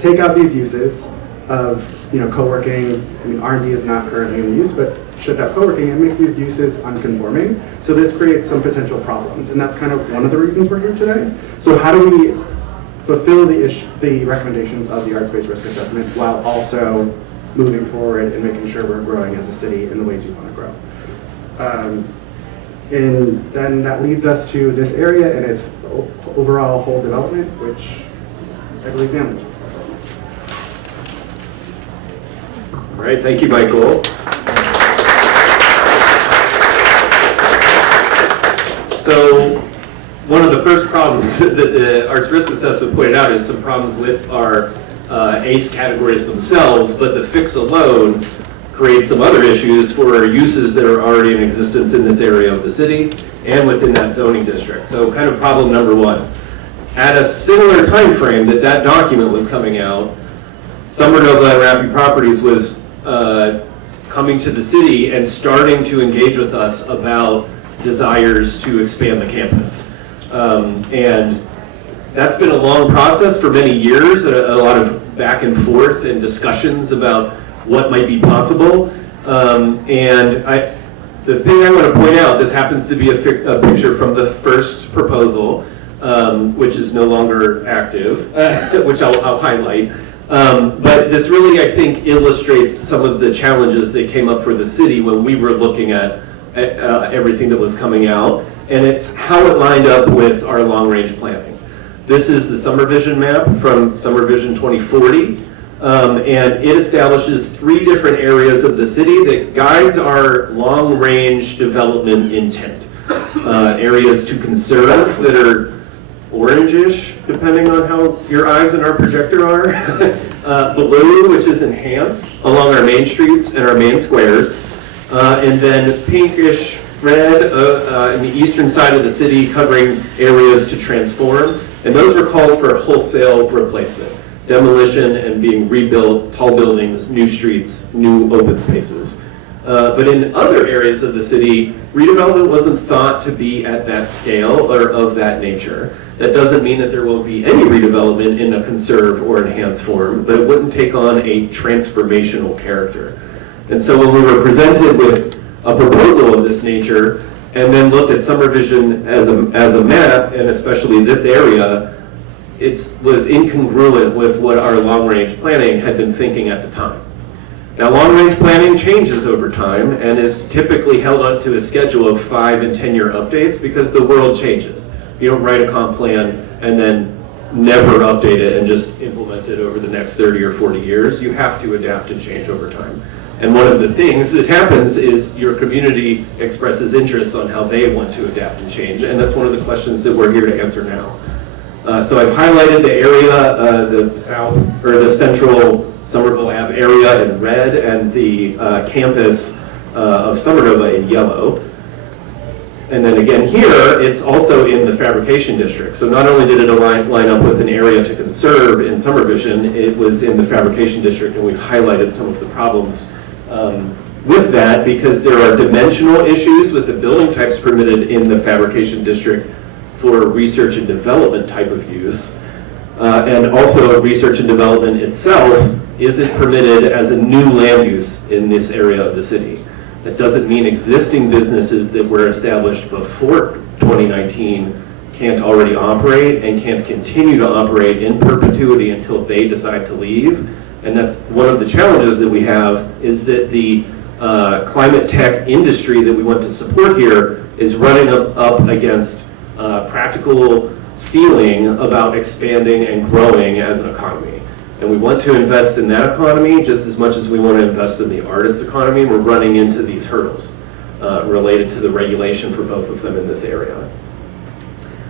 take out these uses of co-working, I mean R&D is not currently in use, but shift out co-working, it makes these uses unconforming. So this creates some potential problems, and that's kind of one of the reasons we're here today. So how do we fulfill the recommendations of the arts-based risk assessment while also moving forward and making sure we're growing as a city in the ways we want to grow? And then that leads us to this area and its overall whole development, which I believe Dan. All right, thank you, Michael. So one of the first problems that the Arts Risk Assessment pointed out is some problems with our ACE categories themselves, but the fix alone creates some other issues for uses that are already in existence in this area of the city and within that zoning district. So kind of problem number one. At a similar time frame that that document was coming out, Somerville and Rappi Properties was coming to the city and starting to engage with us about desires to expand the campus. And that's been a long process for many years, a lot of back and forth and discussions about what might be possible. The thing I want to point out, this happens to be a picture from the first proposal, which is no longer active, which I'll highlight. But this really, I think, illustrates some of the challenges that came up for the city when we were looking at everything that was coming out, and it's how it lined up with our long-range planning. This is the Somervision map from Somervision 2040, and it establishes 3 different areas of the city that guides our long-range development intent. Areas to conserve that are orangish, depending on how your eyes and our projector are. Blue, which is enhance along our main streets and our main squares. And then pinkish red in the eastern side of the city, covering areas to transform. And those were called for wholesale replacement, demolition and being rebuilt, tall buildings, new streets, new open spaces. But in other areas of the city, redevelopment wasn't thought to be at that scale or of that nature. That doesn't mean that there won't be any redevelopment in a conserve or enhanced form, but it wouldn't take on a transformational character. And so when we were presented with a proposal of this nature, and then looked at Somervision as a map, and especially this area, it was incongruent with what our long-range planning had been thinking at the time. Now, long-range planning changes over time and is typically held up to a schedule of 5 and 10-year updates because the world changes. You don't write a comp plan and then never update it and just implement it over the next 30 or 40 years. You have to adapt and change over time. And one of the things that happens is your community expresses interest on how they want to adapt and change, and that's one of the questions that we're here to answer now. So I've highlighted the area, the south or the central Somerville Ave area in red, and the campus of Somerville in yellow. And then again here, it's also in the fabrication district. So not only did it line up with an area to conserve in Somervision, it was in the fabrication district, and we've highlighted some of the problems with that because there are dimensional issues with the building types permitted in the fabrication district for research and development type of use. And also research and development itself isn't permitted as a new land use in this area of the city. That doesn't mean existing businesses that were established before 2019 can't already operate and can't continue to operate in perpetuity until they decide to leave. And that's one of the challenges that we have, is that the climate tech industry that we want to support here is running up against practical ceiling about expanding and growing as an economy. And we want to invest in that economy just as much as we want to invest in the artist economy. We're running into these hurdles related to the regulation for both of them in this area.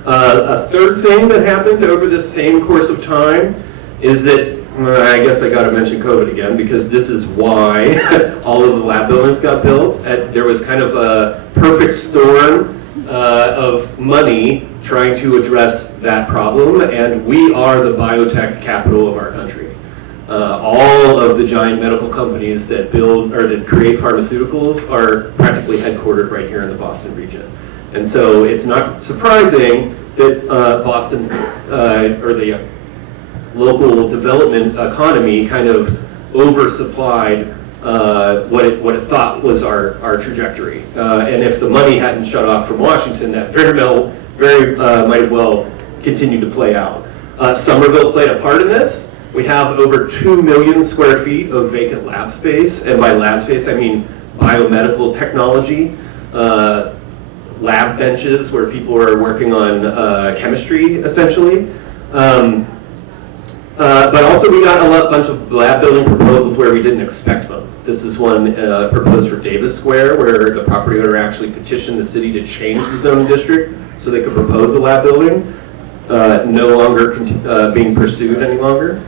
A third thing that happened over this same course of time is that, I guess I got to mention COVID again, because this is why all of the lab buildings got built. There was kind of a perfect storm of money trying to address that problem, and we are the biotech capital of our country. All of the giant medical companies that build or that create pharmaceuticals are practically headquartered right here in the Boston region. And so it's not surprising that Boston or the local development economy kind of oversupplied what it thought was our trajectory. And if the money hadn't shut off from Washington, that very might well continue to play out. Somerville played a part in this. We have over 2 million square feet of vacant lab space, and by lab space I mean biomedical technology, lab benches where people are working on chemistry, essentially. But also we got a bunch of lab building proposals where we didn't expect them. This is one proposed for Davis Square, where the property owner actually petitioned the city to change the zoning district so they could propose a lab building, no longer being pursued any longer.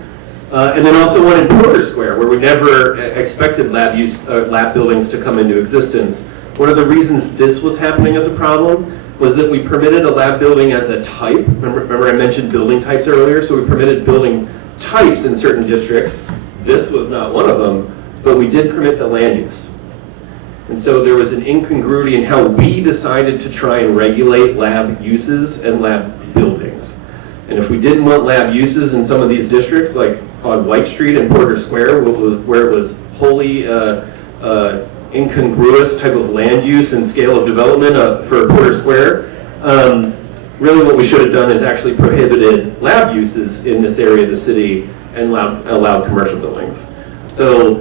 And then also one in Porter Square, where we never expected lab buildings to come into existence. One of the reasons this was happening as a problem was that we permitted a lab building as a type. Remember I mentioned building types earlier? So we permitted building types in certain districts. This was not one of them, but we did permit the land use. And so there was an incongruity in how we decided to try and regulate lab uses and lab buildings. And if we didn't want lab uses in some of these districts, like on White Street and Porter Square, where it was wholly incongruous type of land use and scale of development for Porter Square, really what we should have done is actually prohibited lab uses in this area of the city and allowed commercial buildings. So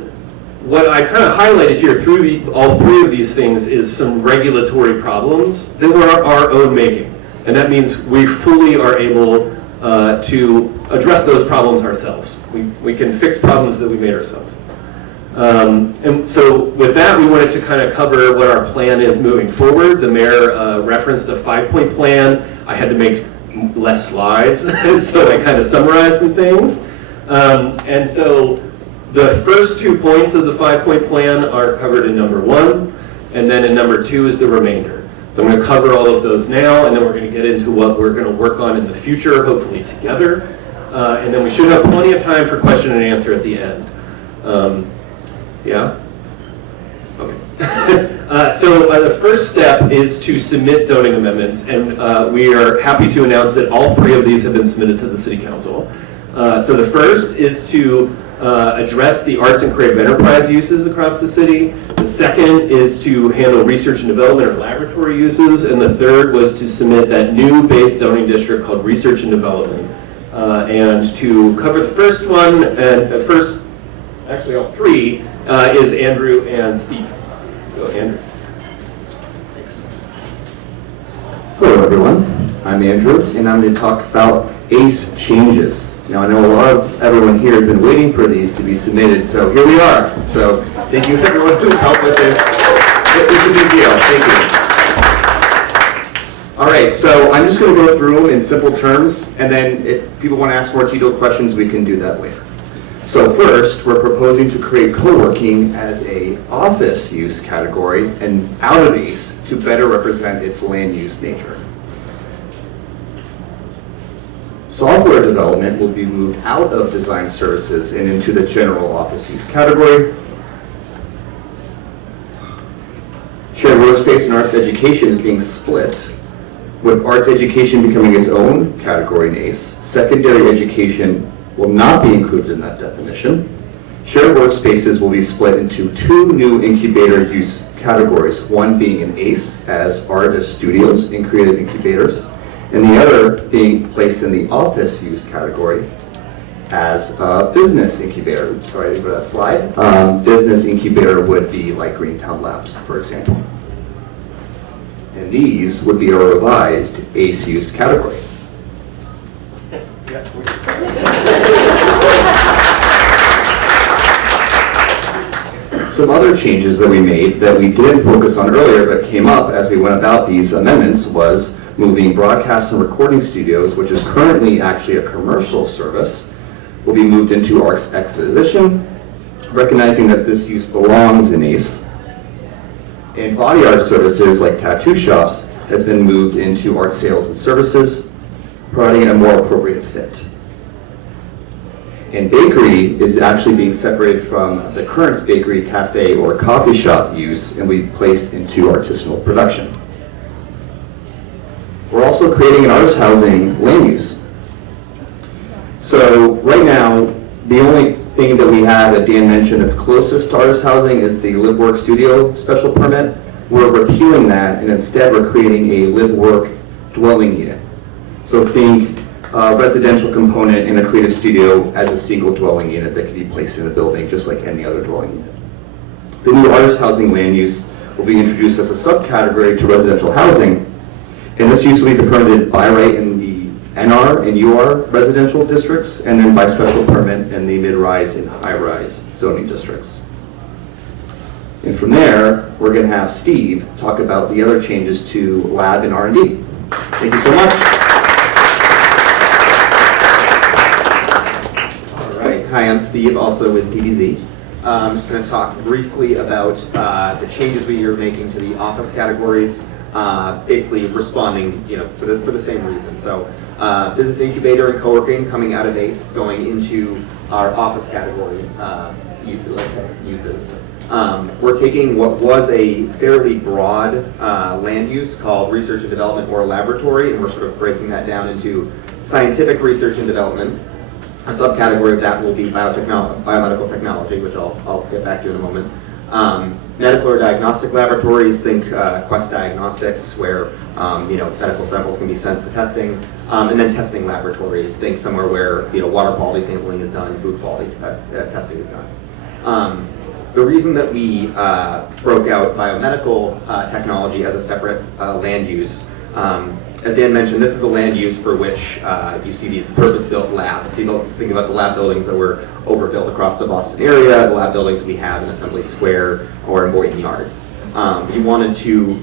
what I kind of highlighted here through all three of these things is some regulatory problems that were our own making. And that means we fully are able to address those problems ourselves. We can fix problems that we made ourselves. And so with that, we wanted to kind of cover what our plan is moving forward. The mayor referenced a 5-point plan. I had to make less slides, so I kind of summarized some things. And so the first 2 points of the 5-point plan are covered in number 1, and then in number 2 is the remainder. So I'm going to cover all of those now, and then we're going to get into what we're going to work on in the future, hopefully together. And then we should have plenty of time for question and answer at the end. Yeah? Okay. So the first step is to submit zoning amendments, and we are happy to announce that all 3 of these have been submitted to the City Council. So the first is to address the arts and creative enterprise uses across the city. The second is to handle research and development or laboratory uses, and the third was to submit that new base zoning district called research and development. And to cover the first one, and actually all 3, is Andrew and Steve. So Andrew. Thanks. Hello everyone, I'm Andrew, and I'm going to talk about ACE changes. Now I know a lot of everyone here has been waiting for these to be submitted, so here we are. So thank you everyone who's helped with this. It's a big deal, thank you. All right, so I'm just going to go through them in simple terms, and then if people want to ask more detailed questions, we can do that later. So first, we're proposing to create co-working as a office use category and out of ACE to better represent its land use nature. Software development will be moved out of design services and into the general office use category. Shared workspace and arts education is being split, with arts education becoming its own category in ACE. Secondary education will not be included in that definition. Shared workspaces will be split into 2 new incubator use categories, one being in ACE as artist studios and creative incubators, and the other being placed in the office use category as a business incubator. Sorry, I didn't go to that slide. Business incubator would be like Greentown Labs, for example. And these would be a revised ACE use category. Some other changes that we made that we did focus on earlier but came up as we went about these amendments was moving broadcast and recording studios, which is currently actually a commercial service, will be moved into arts exposition, recognizing that this use belongs in ACE. And body art services like tattoo shops has been moved into art sales and services, providing a more appropriate fit. And bakery is actually being separated from the current bakery, cafe, or coffee shop use and we placed into artisanal production. We're also creating an artist housing land use. So right now, the only thing that we have that Dan mentioned that's closest to artist housing is the Live Work Studio special permit. We're repealing that and instead we're creating a Live Work dwelling unit. So think residential component in a creative studio as a single dwelling unit that can be placed in a building just like any other dwelling unit. The new artist housing land use will be introduced as a subcategory to residential housing, and this use will be permitted by right in the NR and UR residential districts and then by special permit in the mid-rise and high-rise zoning districts. And from there, we're going to have Steve talk about the other changes to lab and R&D. Thank you so much. All right, hi, I'm Steve, also with PDZ. I'm just going to talk briefly about the changes we are making to the office categories, basically responding, for the same reason. So, business incubator and co-working coming out of ACE, going into our office category uses. We're taking what was a fairly broad land use called research and development or laboratory, and we're sort of breaking that down into scientific research and development. A subcategory of that will be biomedical technology, which I'll get back to in a moment. Medical or diagnostic laboratories, think Quest Diagnostics, where medical samples can be sent for testing, and then testing laboratories, think somewhere where water quality sampling is done, food quality testing is done. The reason that we broke out biomedical technology as a separate land use, as Dan mentioned, this is the land use for which you see these purpose-built labs. Think about the lab buildings that were overbuilt across the Boston area, the lab buildings we have in Assembly Square or in Boynton Yards. We wanted to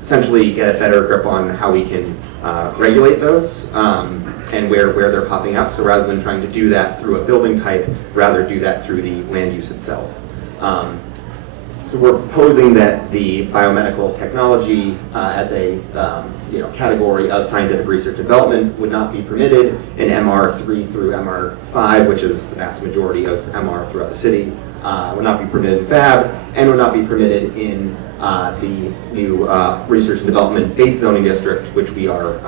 essentially get a better grip on how we can regulate those and where they're popping up. So rather than trying to do that through a building type, rather do that through the land use itself. So we're proposing that the biomedical technology as a category of scientific research and development would not be permitted in MR3 through MR5, which is the vast majority of MR throughout the city. Would not be permitted in FAB, and would not be permitted in the new research and development based zoning district, which we are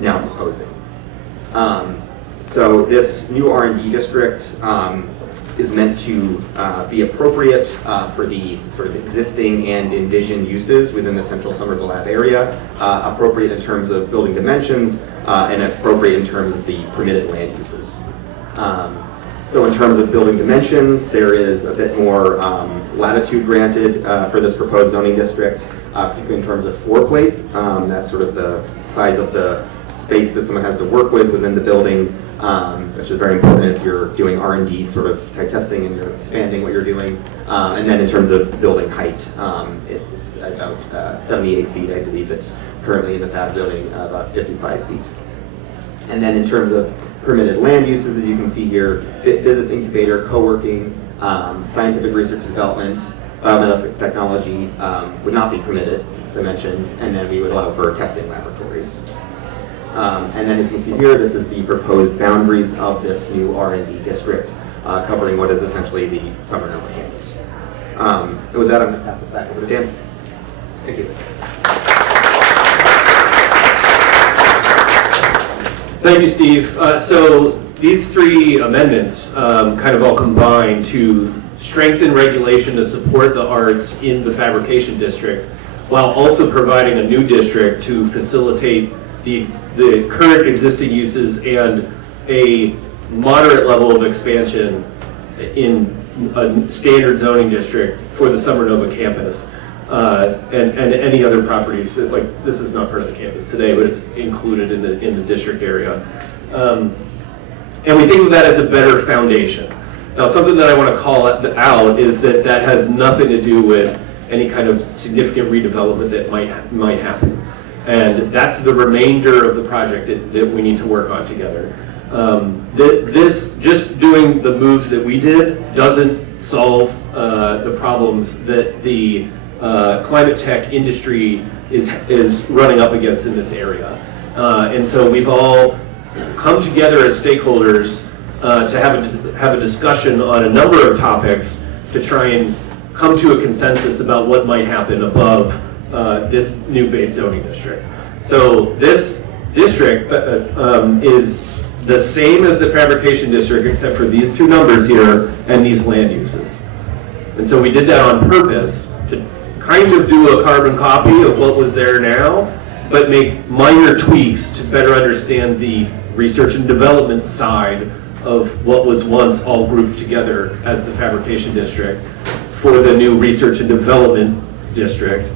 now proposing. So this new R&D district is meant to be appropriate for the sort of existing and envisioned uses within the central Somerville lab area, appropriate in terms of building dimensions, and appropriate in terms of the permitted land uses. So in terms of building dimensions, there is a bit more latitude granted for this proposed zoning district, particularly in terms of floor plate. That's sort of the size of the space that someone has to work with within the building, which is very important if you're doing R&D sort of type testing and you're expanding what you're doing. And then in terms of building height, it's about 78 feet, I believe. It's currently in the FAB zoning about 55 feet. And then in terms of permitted land uses, as you can see here, business incubator, co-working, scientific research and development, biomedical technology would not be permitted, as I mentioned, and then we would allow for testing laboratories. And then as you can see here, this is the proposed boundaries of this new R&D district, covering what is essentially the Somerville campus. And with that, I'm going to pass it back over to Dan. Thank you. Thank you, Steve. So these three amendments kind of all combine to strengthen regulation to support the arts in the fabrication district, while also providing a new district to facilitate the current existing uses and a moderate level of expansion in a standard zoning district for the Summer Nova campus and any other properties. Like, this is not part of the campus today, but it's included in the district area. And we think of that as a better foundation. Now, something that I want to call out is that has nothing to do with any kind of significant redevelopment that might happen. And that's the remainder of the project that we need to work on together. This, just doing the moves that we did, doesn't solve the problems that the climate tech industry is running up against in this area. And so we've all come together as stakeholders to have a discussion on a number of topics to try and come to a consensus about what might happen above this new base zoning district. So this district is the same as the fabrication district, except for these two numbers here and these land uses. And so we did that on purpose to kind of do a carbon copy of what was there now, but make minor tweaks to better understand the research and development side of what was once all grouped together as the fabrication district for the new research and development district,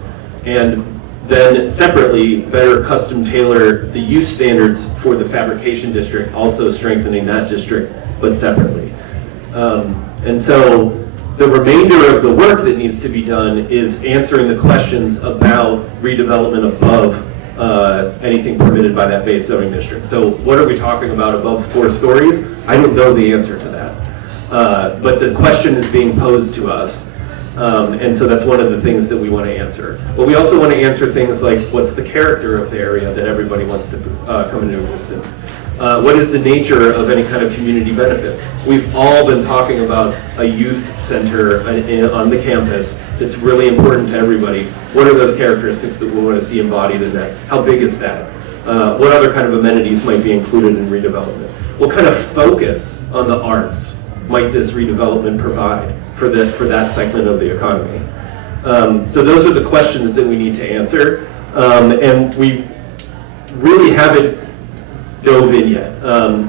and then separately better custom tailor the use standards for the fabrication district, also strengthening that district, but separately. And so The remainder of the work that needs to be done is answering the questions about redevelopment above anything permitted by that base zoning district. So what are we talking about above 4 stories? I don't know the answer to that. But the question is being posed to us. And so that's one of the things that we want to answer. But we also want to answer things like, what's the character of the area that everybody wants to come into existence? What is the nature of any kind of community benefits? We've all been talking about a youth center on the campus that's really important to everybody. What are those characteristics that we want to see embodied in that? How big is that? What other kind of amenities might be included in redevelopment? What kind of focus on the arts might this redevelopment provide for that segment of the economy? So those are the questions that we need to answer. And we really haven't dove in yet.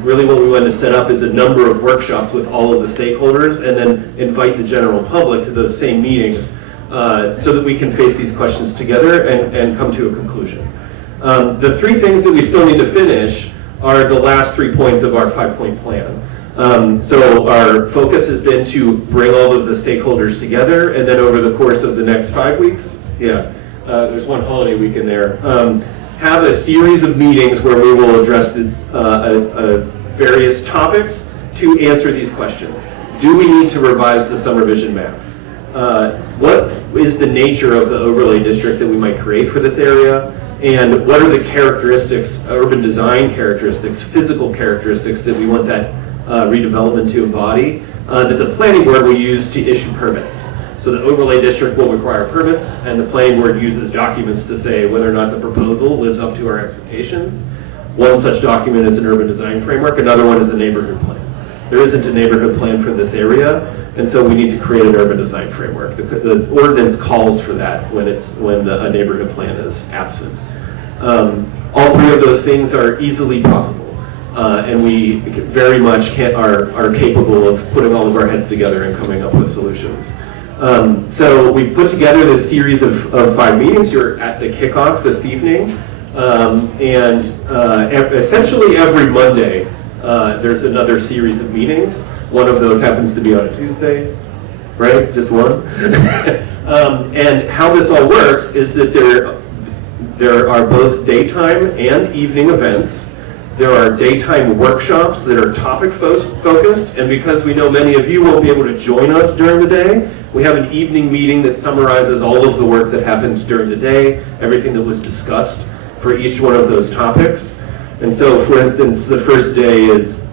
Really what we want to set up is a number of workshops with all of the stakeholders and then invite the general public to those same meetings so that we can face these questions together and come to a conclusion. The 3 things that we still need to finish are the last 3 points of our 5-point plan. So our focus has been to bring all of the stakeholders together, and then over the course of the next 5 weeks, there's one holiday week in there, have a series of meetings where we will address the various topics to answer these questions. Do we need to revise the summer vision map? What is the nature of the overlay district that we might create for this area? And what are the characteristics, urban design characteristics, physical characteristics that we want that redevelopment to embody, that the planning board will use to issue permits. So the overlay district will require permits, and the planning board uses documents to say whether or not the proposal lives up to our expectations. One such document is an urban design framework, another one is a neighborhood plan. There isn't a neighborhood plan for this area, and so we need to create an urban design framework. The ordinance calls for that when a neighborhood plan is absent. All 3 of those things are easily possible. And we very much are capable of putting all of our heads together and coming up with solutions. So we put together this series of 5 meetings. You're at the kickoff this evening. Essentially every Monday, there's another series of meetings. One of those happens to be on a Tuesday, right? Just one? And how this all works is that there are both daytime and evening events. There are daytime workshops that are topic focused, and because we know many of you won't be able to join us during the day, we have an evening meeting that summarizes all of the work that happened during the day, everything that was discussed for each one of those topics. And so, for instance, the first day is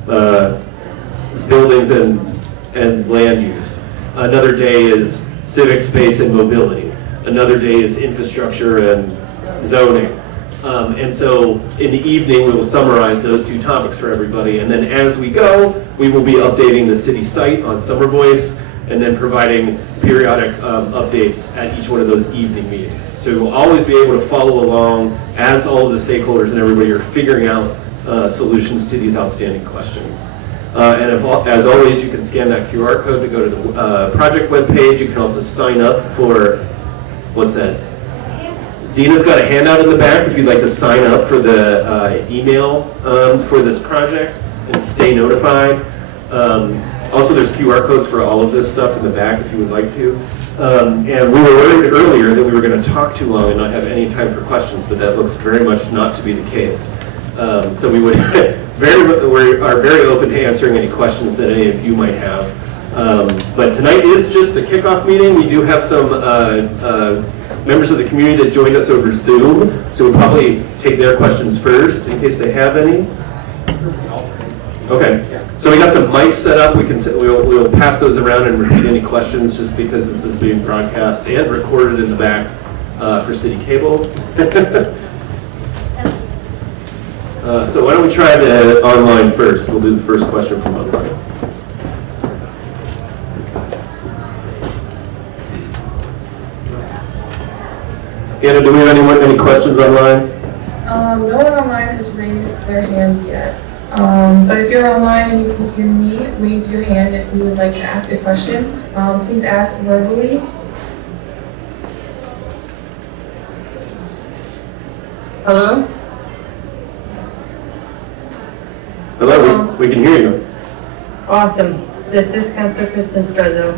buildings and land use. Another day is civic space and mobility. Another day is infrastructure and zoning. And so in the evening, we will summarize those 2 topics for everybody. And then as we go, we will be updating the city site on Summer Voice and then providing periodic updates at each one of those evening meetings. So we will always be able to follow along as all of the stakeholders and everybody are figuring out solutions to these outstanding questions. And as always, you can scan that QR code to go to the project webpage. You can also sign up for, what's that? Dina's got a handout in the back if you'd like to sign up for the email for this project and stay notified. Also, there's QR codes for all of this stuff in the back if you would like to. And we were worried earlier that we were going to talk too long and not have any time for questions, but that looks very much not to be the case. So we would we are very open to answering any questions that any of you might have. But tonight is just the kickoff meeting. We do have some members of the community that joined us over Zoom, so we'll probably take their questions first in case they have any. Okay, so we got some mics set up. We'll pass those around and repeat any questions just because this is being broadcast and recorded in the back for city cable. So why don't we try the online first? We'll do the first question from online. Anna, do we have any questions online? No one online has raised their hands yet. But if you're online and you can hear me, raise your hand if you would like to ask a question. Please ask verbally. Hello? Hello, we can hear you. Awesome. This is Councilor Kristen Strezzo.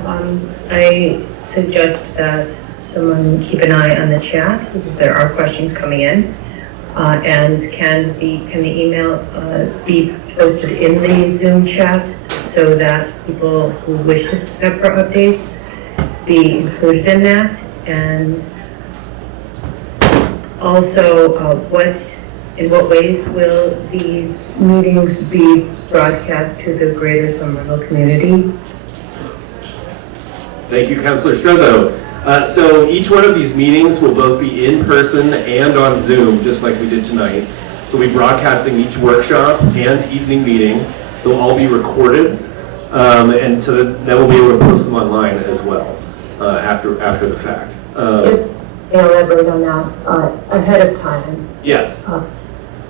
I suggest that someone keep an eye on the chat because there are questions coming in. And can the email be posted in the Zoom chat so that people who wish to sign up for updates be included in that? And also, in what ways will these meetings be broadcast to the greater Somerville community? Thank you, Councilor Strezzo. So each one of these meetings will both be in person and on Zoom, just like we did tonight. So we'll be broadcasting each workshop and evening meeting. They'll all be recorded, and so that we'll be able to post them online as well after the fact. Yes, elaborate on that ahead of time. Yes.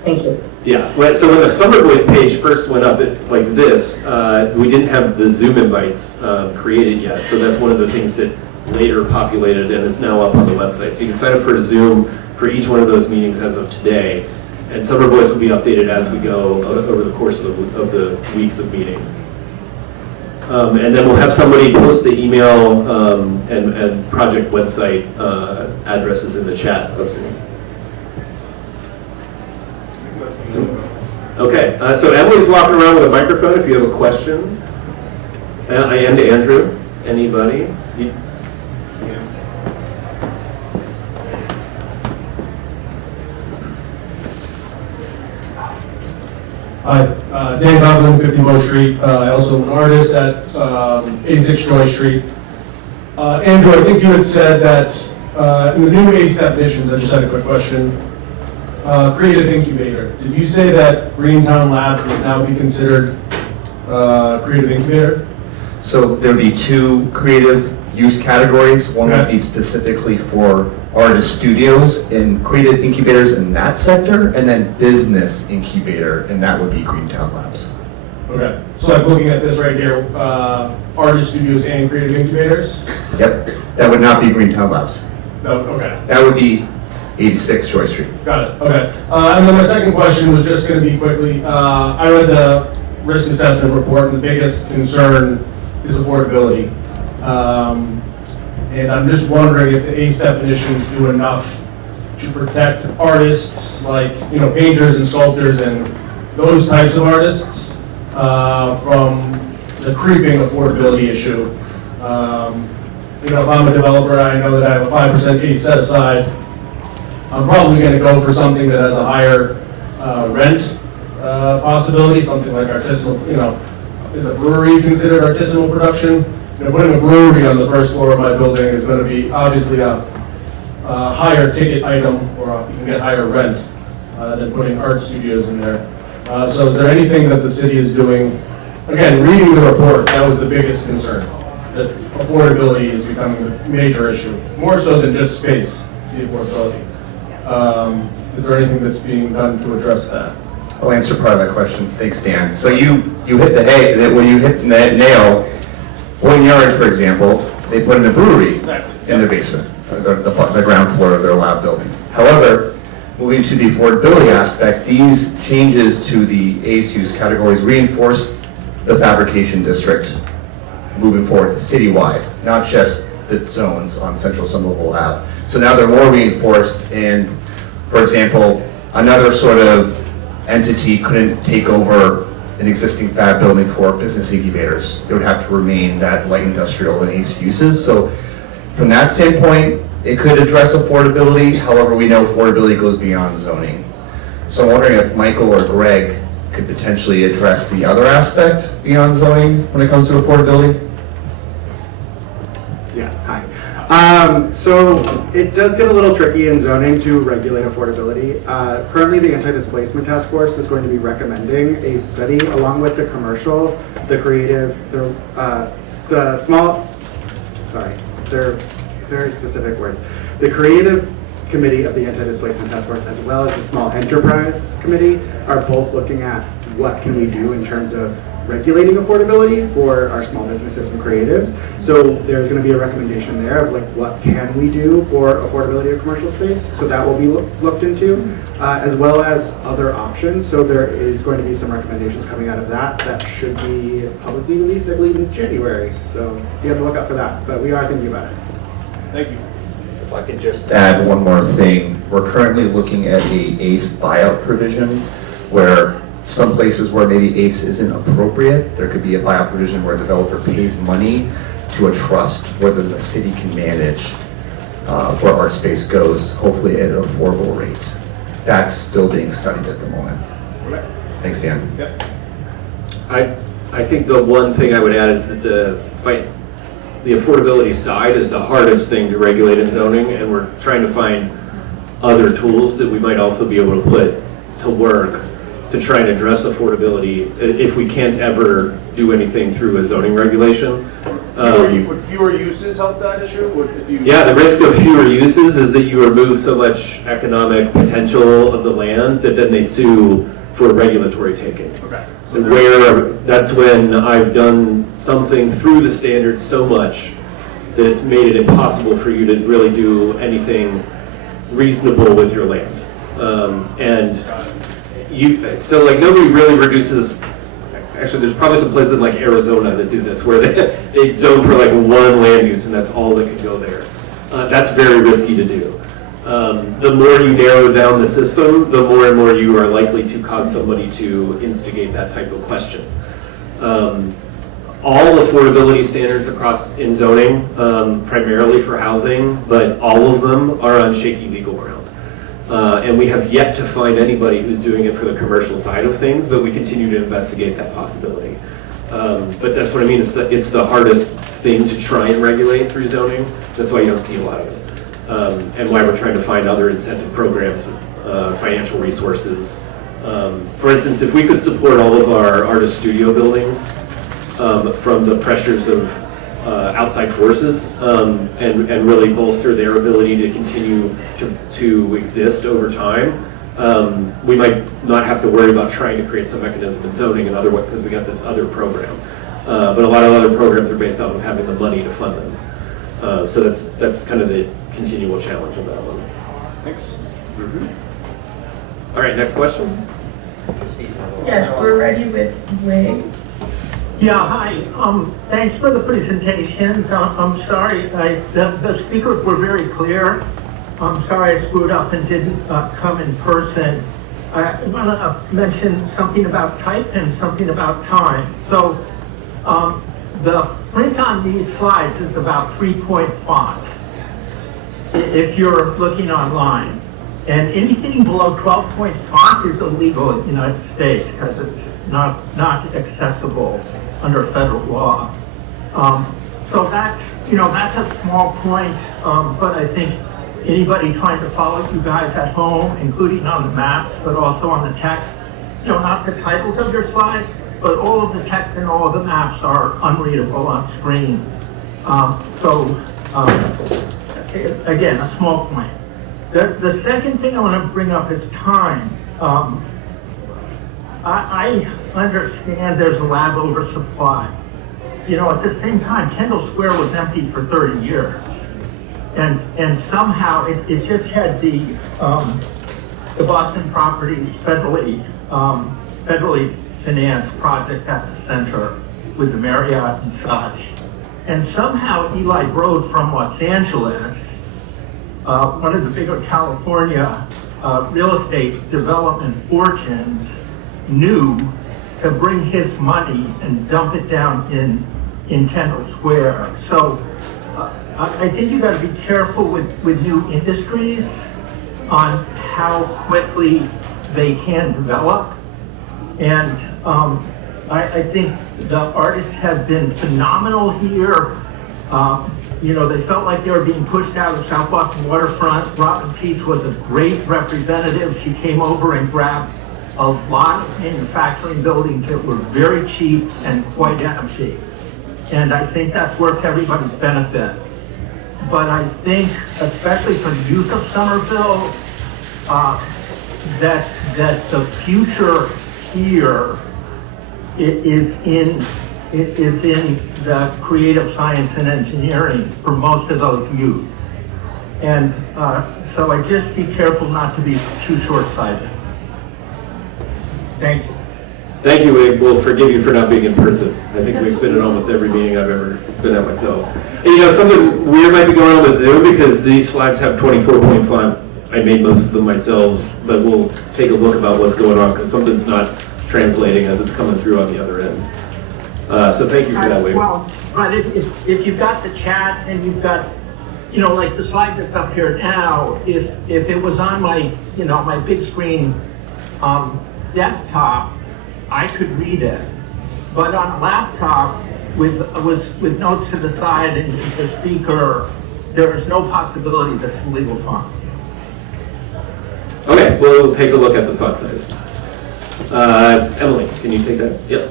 Thank you. Yeah, well, so when the Summer Boys page first went up like this, we didn't have the Zoom invites created yet, so that's one of the things that later populated and is now up on the website. So you can sign up for a Zoom for each one of those meetings as of today, and Summer Boys will be updated as we go over the course of the weeks of meetings. And then we'll have somebody post the email and project website addresses in the chat of Zoom. Okay, so Emily's walking around with a microphone if you have a question. And Andrew, anybody? Hi, Dan Coughlin, 50 Moe Street. I also am an artist at 86 Joy Street. Andrew, I think you had said that in the new ACE definitions, I just had a quick question. Creative incubator. Did you say that Greentown Lab would now be considered creative incubator? So there'd be two creative use categories. One would be specifically for artist studios and creative incubators in that sector, and then business incubator, and that would be Greentown Labs. Okay, so like looking at this right here, artist studios and creative incubators? Yep, that would not be Greentown Labs. No, okay. That would be 86 Joy Street. Got it, okay. And then my second question was just going to be quickly, I read the risk assessment report, and the biggest concern is affordability. And I'm just wondering if the ACE definitions do enough to protect artists like, painters and sculptors and those types of artists from the creeping affordability issue. If I'm a developer, I know that I have a 5% ACE set aside. I'm probably going to go for something that has a higher rent possibility, something like artisanal, is a brewery considered artisanal production? Putting a brewery on the first floor of my building is going to be obviously a higher ticket item, or you can get higher rent than putting art studios in there. So is there anything that the city is doing? Again, reading the report, that was the biggest concern, that affordability is becoming a major issue, more so than just space, it's the affordability. Is there anything that's being done to address that? I'll answer part of that question. Thanks, Dan. So you hit the nail. Boyne Yard, for example, they put in a brewery in their basement, the ground floor of their lab building. However, moving to the affordability aspect, these changes to the ACE use categories reinforce the fabrication district moving forward citywide, not just the zones on Central Somerville Ave. So now they're more reinforced, and for example, another sort of entity couldn't take over an existing fab building for business incubators. It would have to remain that light industrial and ACE uses. So from that standpoint, it could address affordability. However, we know affordability goes beyond zoning. So I'm wondering if Michael or Greg could potentially address the other aspect beyond zoning when it comes to affordability. Yeah, hi. So it does get a little tricky in zoning to regulate affordability. Currently, the Anti-Displacement Task Force is going to be recommending a study along with the commercial, the creative, the small, sorry, they're very specific words. The creative committee of the Anti-Displacement Task Force as well as the small enterprise committee are both looking at what can we do in terms of regulating affordability for our small businesses and creatives. So there's going to be a recommendation there of like what can we do for affordability of commercial space. So that will be looked into, as well as other options. So there is going to be some recommendations coming out of that should be publicly released, I believe, in January. So you have to look out for that. But we are thinking about it. Thank you. If I can just add one more thing, we're currently looking at a ACE buyout provision where some places where maybe ACE isn't appropriate, there could be a buyout provision where a developer pays money to a trust where then the city can manage where art space goes, hopefully at an affordable rate. That's still being studied at the moment. Thanks, Dan. Yep. I think the one thing I would add is that the affordability side is the hardest thing to regulate in zoning, and we're trying to find other tools that we might also be able to put to work to try and address affordability if we can't ever do anything through a zoning regulation. Would fewer uses help that issue? Yeah, the risk of fewer uses is that you remove so much economic potential of the land that then they sue for regulatory taking. Okay. Where that's when I've done something through the standards so much that it's made it impossible for you to really do anything reasonable with your land. So like nobody really reduces, actually there's probably some places like Arizona that do this where they zone for like one land use and that's all that can go there. That's very risky to do. The more you narrow down the system, the more and more you are likely to cause somebody to instigate that type of question. All affordability standards in zoning, primarily for housing, but all of them are on shaky legal ground. And we have yet to find anybody who's doing it for the commercial side of things, but we continue to investigate that possibility. But that's what I mean, it's the hardest thing to try and regulate through zoning. That's why you don't see a lot of it. And why we're trying to find other incentive programs, financial resources. For instance, if we could support all of our artist studio buildings from the pressures of outside forces and really bolster their ability to continue to exist over time, we might not have to worry about trying to create some mechanism in zoning and other because we got this other program. But a lot of other programs are based off of having the money to fund them. So that's kind of the continual challenge of that one. Thanks. All right, next question. Yes, we're ready with Wig. Yeah, hi. Thanks for the presentations. I'm sorry, the speakers were very clear. I'm sorry I screwed up and didn't come in person. I want to mention something about type and something about time. So the print on these slides is about 3-point font if you're looking online. And anything below 12-point font is illegal in the United States because it's not accessible under federal law. So that's a small point, but I think anybody trying to follow you guys at home, including on the maps, but also on the text, not the titles of your slides, but all of the text and all of the maps are unreadable on screen. Again, a small point. The second thing I want to bring up is time. I understand there's a lab oversupply. At the same time, Kendall Square was empty for 30 years. And somehow it just had the Boston Properties federally financed project at the center with the Marriott and such. And somehow Eli Broad from Los Angeles, one of the bigger California real estate development fortunes, knew to bring his money and dump it down in Kendall Square. So I think you got to be careful with new industries on how quickly they can develop. And I think the artists have been phenomenal here. They felt like they were being pushed out of South Boston waterfront. Robin Peach was a great representative. She came over and grabbed a lot of manufacturing buildings that were very cheap and quite empty. And I think that's worked to everybody's benefit. But I think, especially for the youth of Somerville, that the future here is in the creative science and engineering for most of those youth. And so I just be careful not to be too short-sighted. Thank you. Thank you, Wade. We'll forgive you for not being in person. I think we've been in almost every meeting I've ever been at myself. And, you know, something weird might be going on with Zoom because these slides have 24-point font. I made most of them myself, but we'll take a look about what's going on because something's not translating as it's coming through on the other end. So thank you for that, Wade. Well, but if you've got the chat and you've got, you know, like the slide that's up here now, if it was on my, you know, my big screen desktop, I could read it. But on a laptop with notes to the side and the speaker, there is no possibility this is legal font. Okay, we'll take a look at the font size. Emily, can you take that? Yep.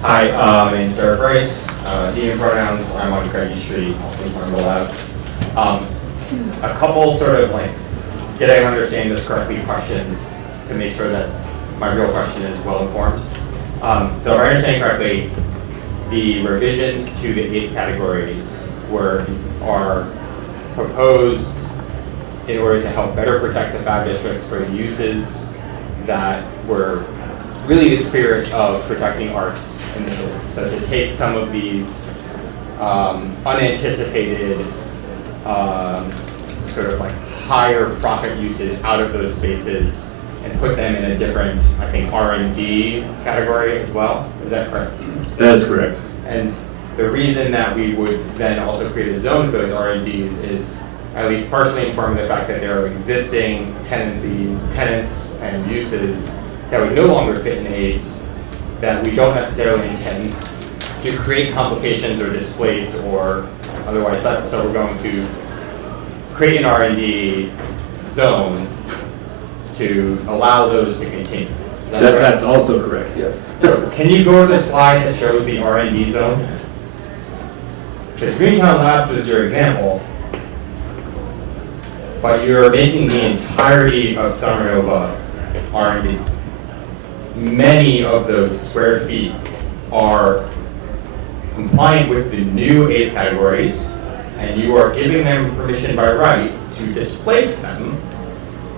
Hi, my name's Derek Rice, he and pronouns. I'm on Craigie Street in Somerville Ave. A couple sort of like, did I understand this correctly questions to make sure that my real question is well informed. So if I understand correctly, the revisions to the ACE categories are proposed in order to help better protect the FAB district for the uses that were really the spirit of protecting arts initially. So to take some of these unanticipated sort of like higher profit uses out of those spaces and put them in a different, I think, R&D category as well. Is that correct? That is correct. And the reason that we would then also create a zone for those R&Ds is at least partially informed the fact that there are existing tenants and uses that would no longer fit in ACE that we don't necessarily intend to create complications or displace or otherwise. So we're going to create an R&D zone to allow those to continue. Is that correct? That's also correct, yes. So can you go to the slide that shows the R&D zone? Because Greentown Labs is your example, but you're making the entirety of Somerville R&D. Many of those square feet are compliant with the new ACE categories, and you are giving them permission by right to displace them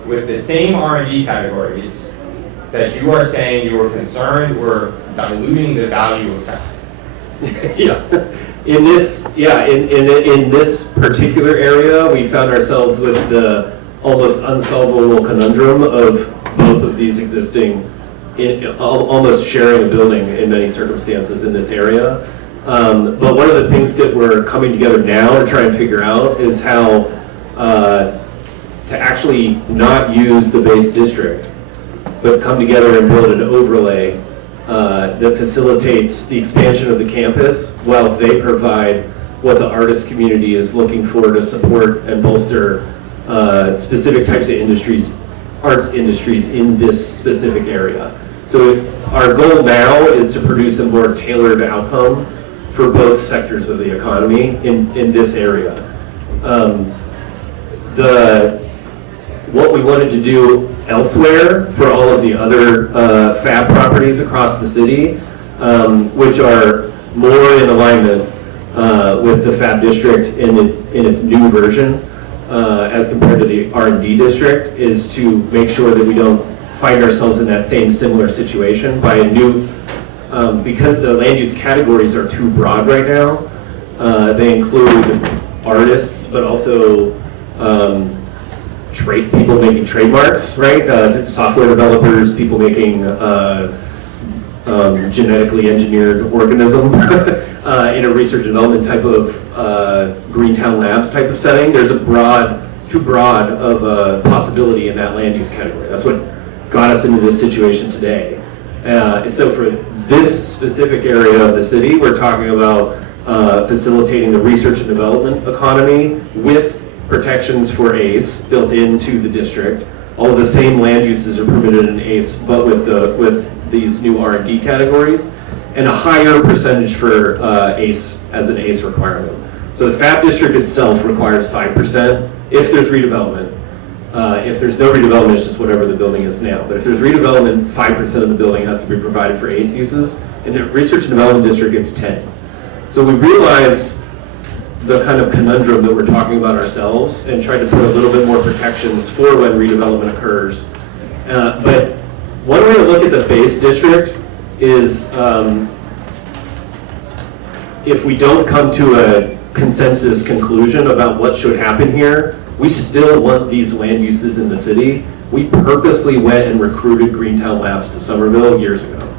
with the same R&D categories that you are saying you were concerned were diluting the value of that. Yeah. In this particular area, we found ourselves with the almost unsolvable conundrum of both of these existing, almost sharing a building in many circumstances in this area. But one of the things that we're coming together now to try and figure out is how to actually not use the base district, but come together and build an overlay that facilitates the expansion of the campus while they provide what the artist community is looking for to support and bolster specific types of industries, arts industries in this specific area. So our goal now is to produce a more tailored outcome for both sectors of the economy in this area. What we wanted to do elsewhere for all of the other FAB properties across the city, which are more in alignment with the FAB district in its new version as compared to the R&D district, is to make sure that we don't find ourselves in that same similar situation by a new, because the land use categories are too broad right now. They include artists, but also people making trademarks, right? Software developers, people making genetically engineered organism in a research and development type of Greentown Labs type of setting. There's too broad of a possibility in that land use category. That's what got us into this situation today. So for this specific area of the city, we're talking about facilitating the research and development economy with protections for ACE built into the district. All of the same land uses are permitted in ACE, but with these new R&D categories, and a higher percentage for ACE as an ACE requirement. So the FAB district itself requires 5% if there's redevelopment. If there's no redevelopment, it's just whatever the building is now. But if there's redevelopment, 5% of the building has to be provided for ACE uses. In the research and development district, it's 10. So we realize the kind of conundrum that we're talking about ourselves and tried to put a little bit more protections for when redevelopment occurs. But one way to look at the base district is if we don't come to a consensus conclusion about what should happen here, we still want these land uses in the city. We purposely went and recruited Greentown Labs to Somerville years ago.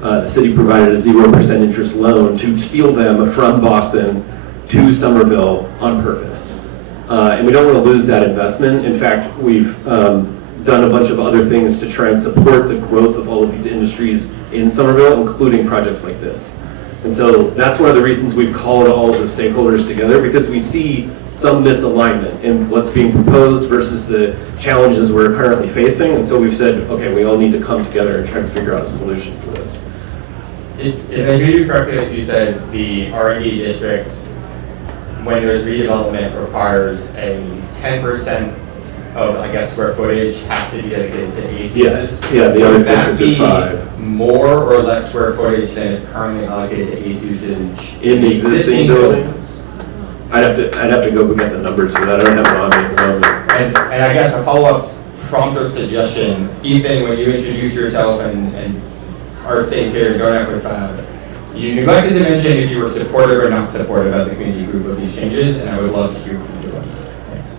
The city provided a 0% interest loan to steal them from Boston to Somerville on purpose. And we don't want to lose that investment. In fact, we've done a bunch of other things to try and support the growth of all of these industries in Somerville, including projects like this. And so that's one of the reasons we've called all of the stakeholders together, because we see some misalignment in what's being proposed versus the challenges we're currently facing. And so we've said, okay, we all need to come together and try to figure out a solution for this. Did I hear you correctly that you said the R&D district, when there's redevelopment, requires a 10% of, I guess, square footage has to be dedicated to ACE Yes. uses? Yeah, the other Would that districts are be 5. more or less square footage than is currently allocated to ACE usage In the existing buildings? buildings? I'd have to go look at the numbers for that. I don't have it on me at the moment. And I guess a follow-up prompt or suggestion, Ethan, when you introduced yourself and our states here in Going After Fab, you neglected to mention if you were supportive or not supportive as a community group of these changes, and I would love to hear from you. Thanks.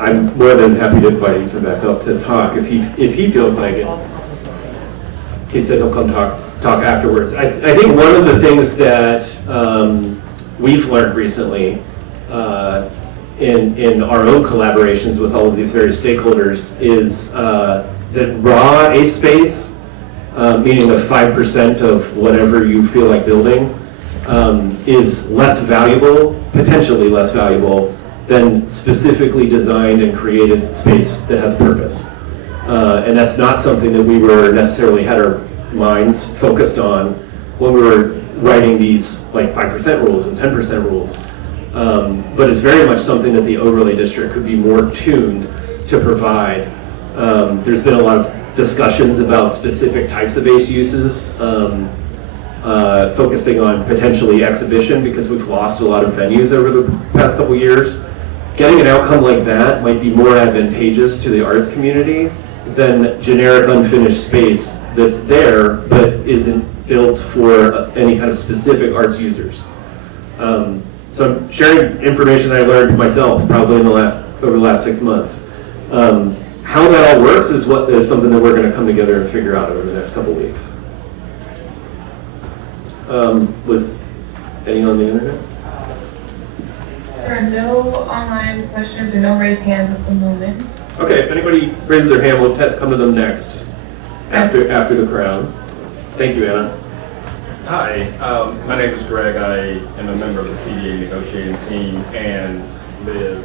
I'm more than happy to invite Ethan back up to talk if he feels like it. He said he'll come talk afterwards. I think one of the things that we've learned recently in our own collaborations with all of these various stakeholders is that raw ACE space, meaning the 5% of whatever you feel like building, is less valuable, potentially less valuable, than specifically designed and created space that has purpose. And that's not something that we were necessarily had our minds focused on when we were writing these like 5% rules and 10% rules. But it's very much something that the overlay district could be more tuned to provide. There's been a lot of discussions about specific types of ACE uses, focusing on potentially exhibition because we've lost a lot of venues over the past couple years. Getting an outcome like that might be more advantageous to the arts community than generic unfinished space that's there but isn't built for any kind of specific arts users. So I'm sharing information that I learned myself probably over the last 6 months. How that all works is something that we're going to come together and figure out over the next couple weeks. Was any on the internet? There are no online questions or no raised hands at the moment. Okay, if anybody raises their hand, we'll come to them next after the crowd. Thank you, Anna. Hi, my name is Greg. I am a member of the CDA negotiating team and live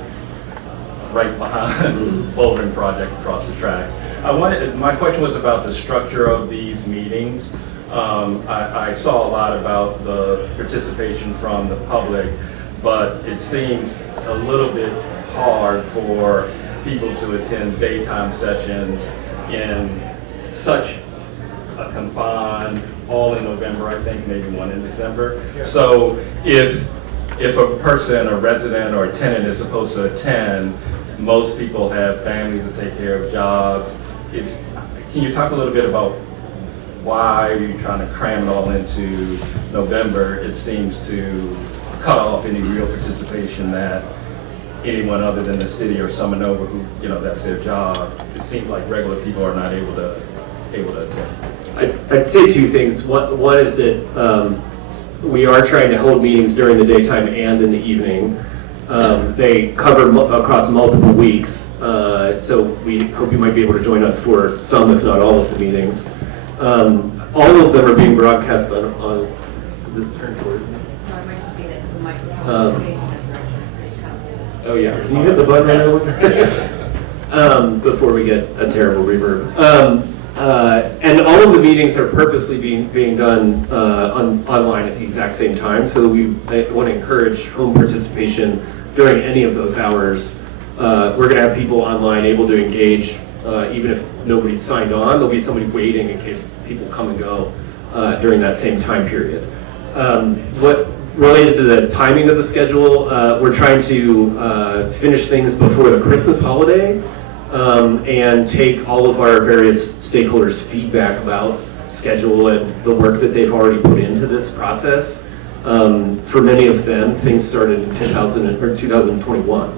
right behind Bouldering Project across the tracks. My question was about the structure of these meetings. I saw a lot about the participation from the public, but it seems a little bit hard for people to attend daytime sessions in such a confined, all in November, I think, maybe one in December. Yeah. So if a person, a resident or a tenant is supposed to attend, most people have families to take care of, jobs. Can you talk a little bit about why you're trying to cram it all into November? It seems to cut off any real participation that anyone other than the city or Somerville who, that's their job. It seems like regular people are not able to attend. I'd say two things. One is that we are trying to hold meetings during the daytime and in the evening. They cover across multiple weeks, so we hope you might be able to join us for some, if not all, of the meetings. All of them are being broadcast on this turn forward. Oh yeah, can you hit the button right over? Before we get a terrible reverb. And all of the meetings are purposely being done online at the exact same time, so we want to encourage home participation during any of those hours we're going to have people online able to engage, even if nobody's signed on. There'll be somebody waiting in case people come and go during that same time period. What related to the timing of the schedule, we're trying to finish things before the Christmas holiday and take all of our various stakeholders' feedback about schedule and the work that they've already put into this process. For many of them, things started in 2021.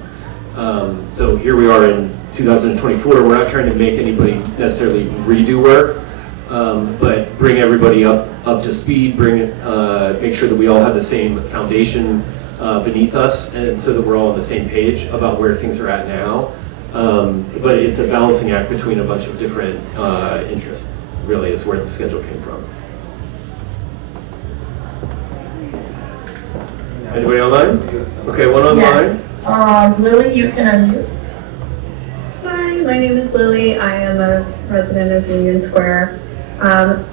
So here we are in 2024. We're not trying to make anybody necessarily redo work, but bring everybody up to speed, make sure that we all have the same foundation beneath us, and so that we're all on the same page about where things are at now. But it's a balancing act between a bunch of different interests, really, is where the schedule came from. Anybody online? Okay, one online. Yes. Lily, you can unmute. Hi, my name is Lily. I am a resident of Union Square.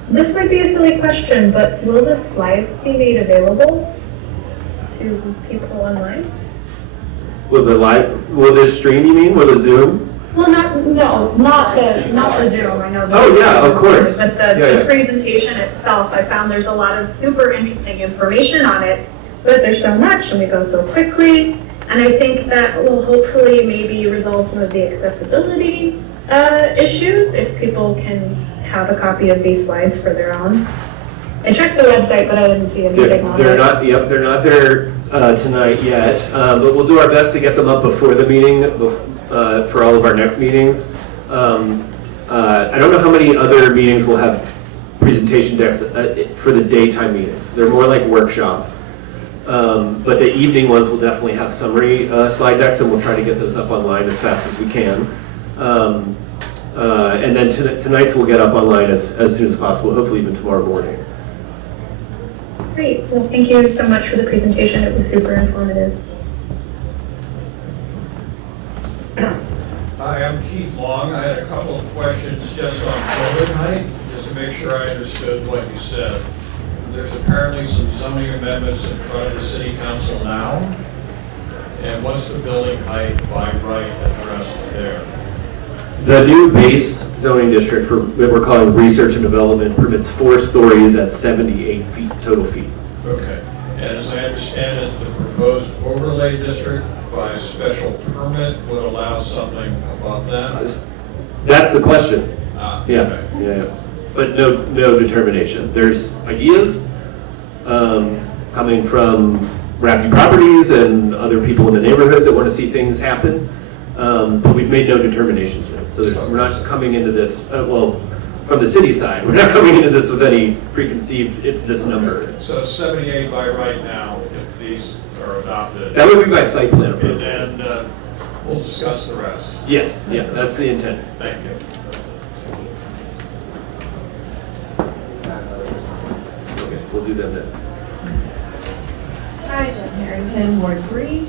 This might be a silly question, but will the slides be made available to people online? Will this stream, you mean? Will the Zoom? Well, not the Zoom. I know. Oh yeah, of course. But the presentation itself, I found there's a lot of super interesting information on it, but there's so much and we go so quickly. And I think that will hopefully maybe resolve some of the accessibility issues if people can have a copy of these slides for their own. I checked the website, but I didn't see anything on it. They're not there tonight yet, but we'll do our best to get them up before the meeting, for all of our next meetings. I don't know how many other meetings will have presentation decks for the daytime meetings. They're more like workshops. But the evening ones will definitely have summary slide decks, and we'll try to get those up online as fast as we can. And then tonight's will get up online as soon as possible, hopefully even tomorrow morning. Great. Well, thank you so much for the presentation. It was super informative. Hi, I'm Keith Long. I had a couple of questions just on building height, just to make sure I understood what you said. There's apparently some zoning amendments in front of the city council now. And what's the building height by right addressed there? The new base zoning district for what we're calling research and development permits 4 stories at 78 feet total feet. Okay. And as I understand it, the proposed overlay district by special permit would allow something above that? That's the question. Yeah, okay. yeah. But no determination. There's ideas coming from Rappi Properties and other people in the neighborhood that want to see things happen, but we've made no determination yet. So we're not coming into this, well, from the city side, we're not coming into this with any preconceived, it's this number. So 78 by right now, if these are adopted. That would be by site plan approval. And then we'll discuss the rest. Yes, yeah, that's the intent. Thank you. Okay, we'll do that next. Hi, Jen Harrington, Ward 3.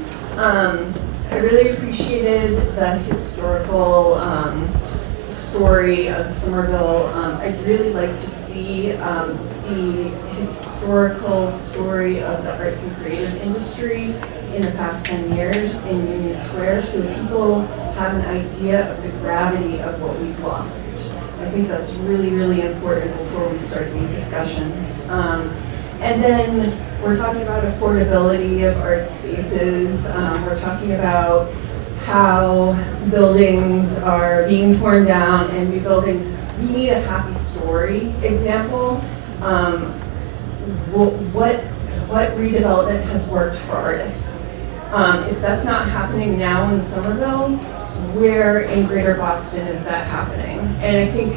I really appreciated the historical story of Somerville. I'd really like to see the historical story of the arts and creative industry in the past 10 years in Union Square, so people have an idea of the gravity of what we've lost. I think that's really, really important before we start these discussions. And then we're talking about affordability of art spaces. We're talking about how buildings are being torn down and new buildings. We need a happy story example. What redevelopment has worked for artists? If that's not happening now in Somerville, where in Greater Boston is that happening? And I think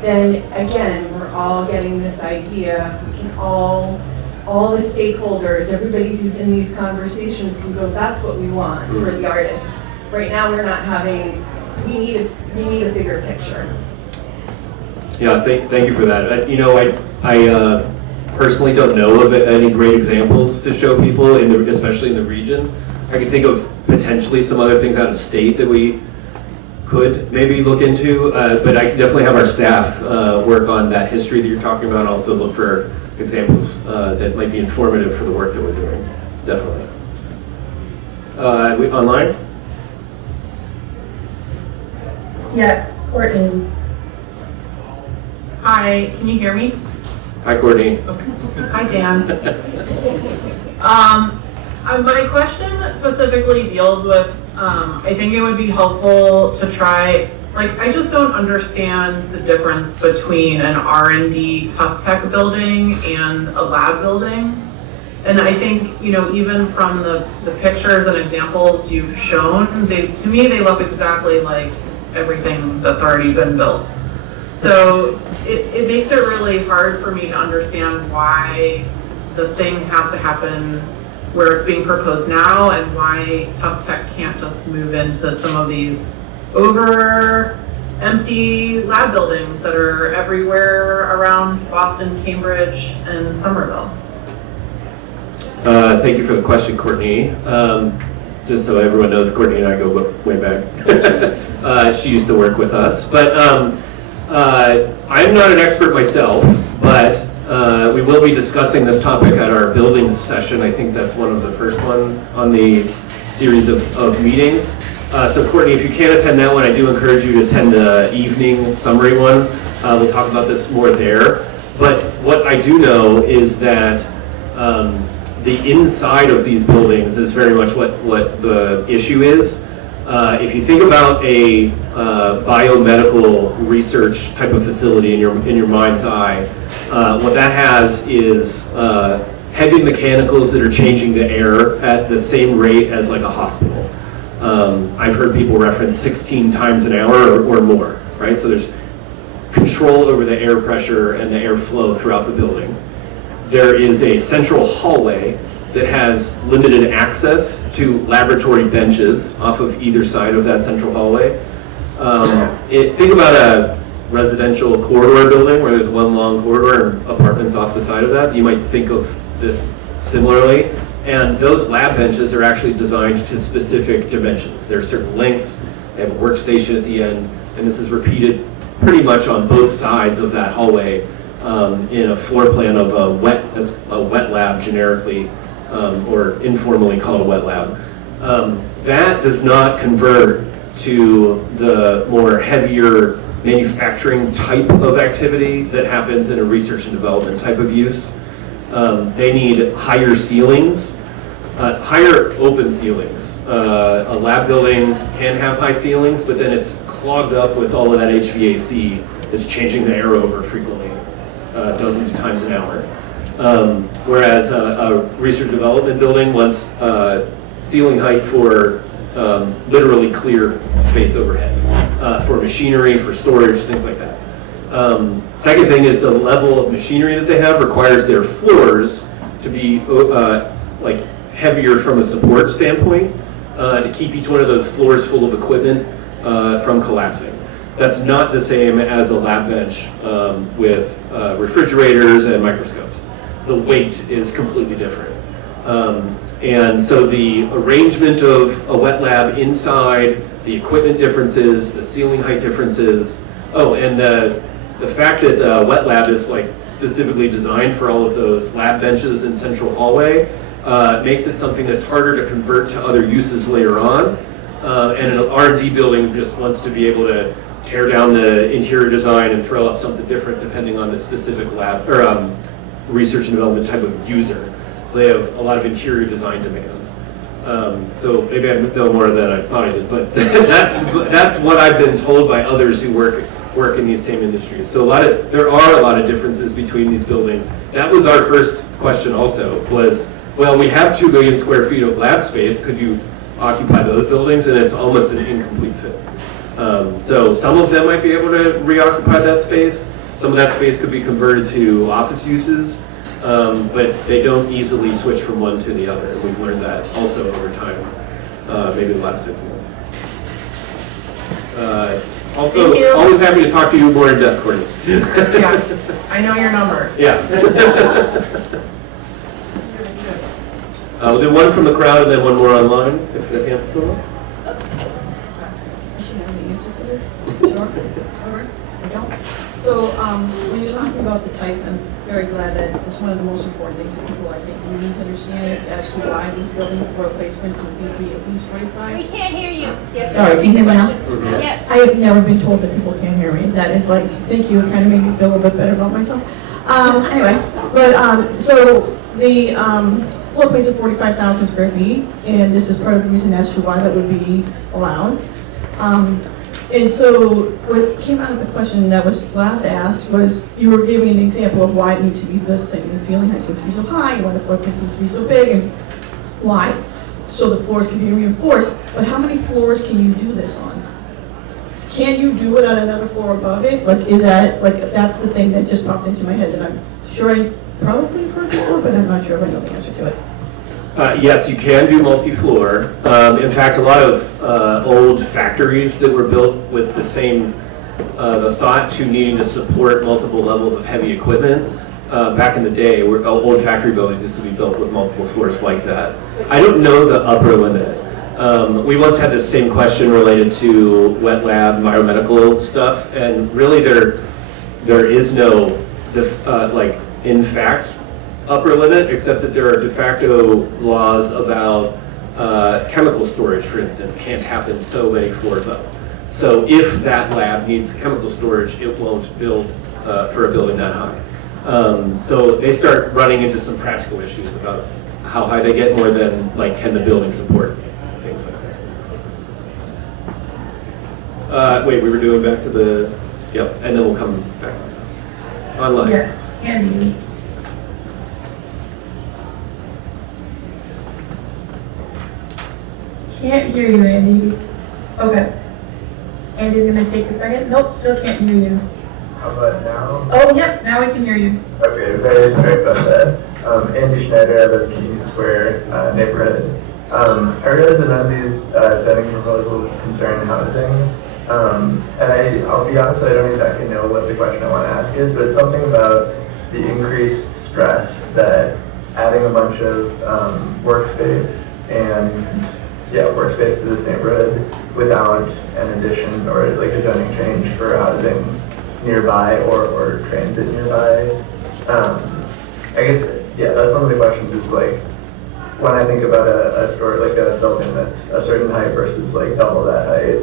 then again, we're all getting this idea. We can all the stakeholders, everybody who's in these conversations can go, that's what we want for the artists. Right now we're not having, we need a bigger picture. Yeah, thank you for that. You know, I personally don't know of any great examples to show people, especially in the region. I can think of potentially some other things out of state that we could maybe look into, but I can definitely have our staff work on that history that you're talking about, and also look for examples that might be informative for the work that we're doing, definitely. Online? Yes. Courtney? Hi, can you hear me? Hi, Courtney. Hi, Dan. My question specifically deals with, I think it would be helpful to try, like, I just don't understand the difference between an R&D tough tech building and a lab building. And I think, you know, even from the pictures and examples you've shown, to me, they look exactly like everything that's already been built. So it makes it really hard for me to understand why the thing has to happen where it's being proposed now, and why tough tech can't just move into some of these over empty lab buildings that are everywhere around Boston, Cambridge, and Somerville. Thank you for the question, Courtney. Just so everyone knows, Courtney and I go way back. She used to work with us. But I'm not an expert myself, but we will be discussing this topic at our buildings session. I think that's one of the first ones on the series of meetings. So Courtney, if you can't attend that one, I do encourage you to attend the evening summary one. We'll talk about this more there. But what I do know is that the inside of these buildings is very much what the issue is. If you think about a biomedical research type of facility in your mind's eye, what that has is heavy mechanicals that are changing the air at the same rate as like a hospital. I've heard people reference 16 times an hour or more, right? So there's control over the air pressure and the airflow throughout the building. There is a central hallway that has limited access to laboratory benches off of either side of that central hallway. Think about a residential corridor building where there's one long corridor and apartments off the side of that. You might think of this similarly. And those lab benches are actually designed to specific dimensions. There are certain lengths, they have a workstation at the end, and this is repeated pretty much on both sides of that hallway in a floor plan of a wet lab generically, or informally called a wet lab. That does not convert to the more heavier manufacturing type of activity that happens in a research and development type of use. They need higher ceilings, higher open ceilings. A lab building can have high ceilings, but then it's clogged up with all of that HVAC that's changing the air over frequently, dozens of times an hour. Whereas a research and development building wants ceiling height for literally clear space overhead, for machinery, for storage, things like that. Second thing is the level of machinery that they have requires their floors to be like heavier from a support standpoint to keep each one of those floors full of equipment from collapsing. That's not the same as a lab bench with refrigerators and microscopes. The weight is completely different. And so the arrangement of a wet lab inside, the equipment differences, the ceiling height differences, and the fact that the wet lab is like specifically designed for all of those lab benches in central hallway makes it something that's harder to convert to other uses later on. And an R&D building just wants to be able to tear down the interior design and throw up something different depending on the specific lab or research and development type of user. So they have a lot of interior design demands. So maybe I know more than I thought I did, but that's what I've been told by others who work in these same industries. So there are a lot of differences between these buildings. That was our first question also, was, well, we have 2 million square feet of lab space, could you occupy those buildings? And it's almost an incomplete fit. So some of them might be able to reoccupy that space. Some of that space could be converted to office uses, but they don't easily switch from one to the other. We've learned that also over time, maybe the last 6 months. Also, always happy to talk to you more in depth, Courtney. Yeah, I know your number. Yeah. We'll do one from the crowd and then one more online, if the hands still up. So So when you're talking about the type, I'm very glad that it's one of the most important things that people, I think, you need to understand is as to why these building floor placements need to be at least 45. We can't hear you. Sorry, can you hear me now? Yes. I have never been told that people can't hear me. That is like, thank you, it kind of made me feel a little bit better about myself. Anyway, but so the floor plates are 45,000 square feet, and this is part of the reason as to why that would be allowed. And so what came out of the question that was last asked was you were giving an example of why it needs to be the same. The ceiling height needs to be so high, and why the floor plates needs to be so big, and why? So the floors can be reinforced. But how many floors can you do this on? Can you do it on another floor above it? Like, is that, like, that's the thing that just popped into my head that I'm sure I probably heard before, but I'm not sure if I know the answer to it. Yes, you can do multi-floor. In fact, a lot of old factories that were built with the same, the thought to needing to support multiple levels of heavy equipment. Back in the day, old factory buildings used to be built with multiple floors like that. I don't know the upper limit. We once had this same question related to wet lab, biomedical stuff, and really there is no, like, in fact, upper limit, except that there are de facto laws about chemical storage, for instance, can't happen so many floors up. So if that lab needs chemical storage, it won't build for a building that high. So they start running into some practical issues about how high they get, more than, like, can the building support things like that. Wait, we were doing back to the, yep, and then we'll come back online. Yes, Andy. Can't hear you, Andy. Okay. Andy's gonna take a second. Nope, still can't hear you. How about now? Oh, yep, now we can hear you. Okay, very sorry about that. Andy Schneider, I live in Union Square neighborhood. I realize that none of these zoning proposals concern housing. And I'll be honest, I don't exactly know what the question I want to ask is, but it's something about the increased stress that adding a bunch of workspace to this neighborhood without an addition or like a zoning change for housing nearby or transit nearby. I guess, yeah, that's one of the questions is like, when I think about a store, like a building that's a certain height versus like double that height,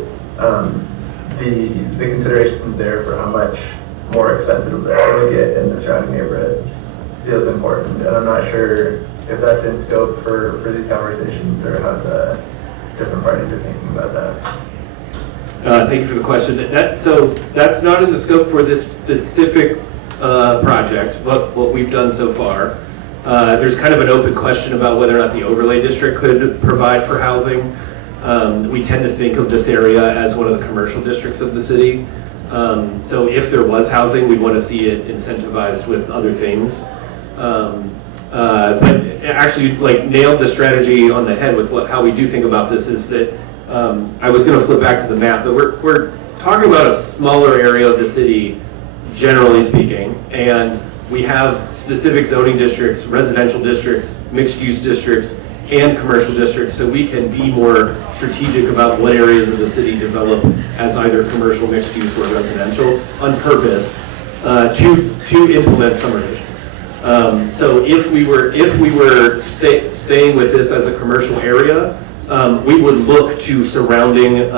the considerations there for how much more expensive they're going to get in the surrounding neighborhoods feels important. And I'm not sure if that's in scope for these conversations or how the different parties are thinking about that. Thank you for the question. So that's not in the scope for this specific project, but what we've done so far. There's kind of an open question about whether or not the overlay district could provide for housing. We tend to think of this area as one of the commercial districts of the city. So if there was housing, we'd want to see it incentivized with other things. But actually, like, nailed the strategy on the head with how we do think about this is that I was going to flip back to the map, but we're talking about a smaller area of the city, generally speaking, and we have specific zoning districts, residential districts, mixed-use districts, and commercial districts, so we can be more strategic about what areas of the city develop as either commercial, mixed-use, or residential on purpose to implement summer vision. So if we were staying with this as a commercial area, we would look to surrounding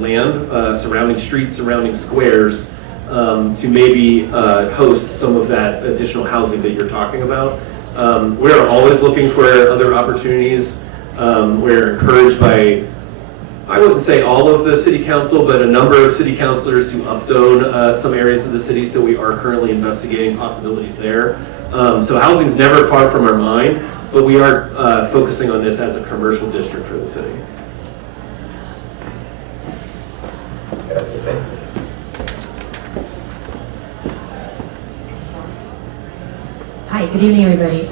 land, surrounding streets, surrounding squares, to maybe host some of that additional housing that you're talking about. We're always looking for other opportunities. We're encouraged by, I wouldn't say all of the city council, but a number of city councilors to upzone some areas of the city, so we are currently investigating possibilities there. So housing's never far from our mind, but we are focusing on this as a commercial district for the city. Hi, good evening, everybody.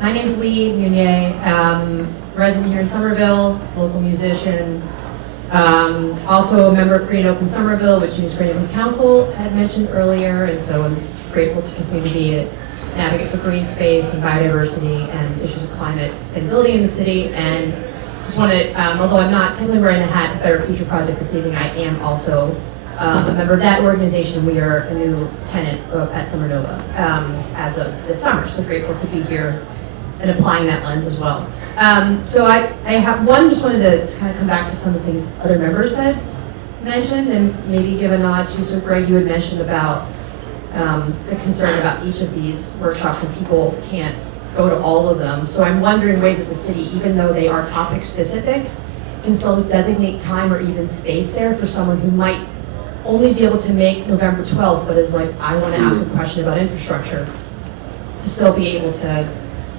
My name is Lee Munier, resident here in Somerville, local musician, also a member of Green Open Somerville, which News Green Open Council had mentioned earlier, and so I'm grateful to continue to be an advocate for green space and biodiversity and issues of climate sustainability in the city. And just want to, although I'm not technically wearing the hat at Better Future Project this evening, I am also a member of that organization. We are a new tenant at Summer Nova as of this summer, so grateful to be here and applying that lens as well. So I have one, just wanted to kind of come back to some of the things other members had mentioned and maybe give a nod to, so Greg, you had mentioned about the concern about each of these workshops and people can't go to all of them. So I'm wondering ways that the city, even though they are topic specific, can still designate time or even space there for someone who might only be able to make November 12th, but is like, I want to ask a question about infrastructure, to still be able to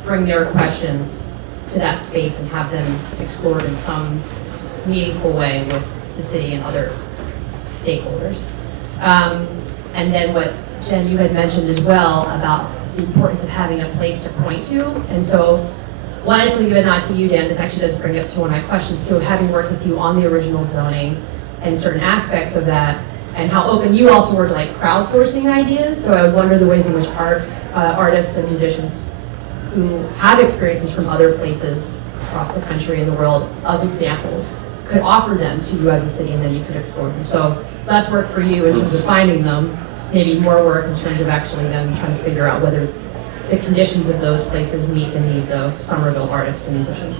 bring their questions to that space and have them explored in some meaningful way with the city and other stakeholders. And then what Jen, you had mentioned as well about the importance of having a place to point to. And so one, I just want to give a nod to you, Dan. This actually does bring up to one of my questions too, having worked with you on the original zoning and certain aspects of that, and how open you also were to like crowdsourcing ideas. So I wonder the ways in which artists and musicians who have experiences from other places across the country and the world of examples could offer them to you as a city, and then you could explore them. So less work for you in terms of finding them, maybe more work in terms of actually then trying to figure out whether the conditions of those places meet the needs of Somerville artists and musicians.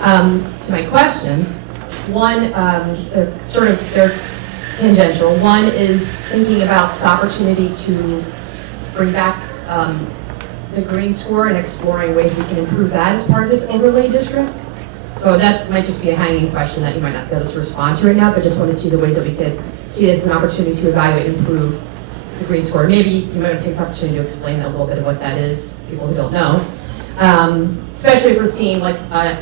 To my questions, one, sort of they're tangential. One is thinking about the opportunity to bring back the green score and exploring ways we can improve that as part of this overlay district. So that might just be a hanging question that you might not be able to respond to right now, but just want to see the ways that we could see it as an opportunity to evaluate and improve the green score. Maybe you might take this opportunity to explain a little bit of what that is, people who don't know. Especially if we're seeing like, I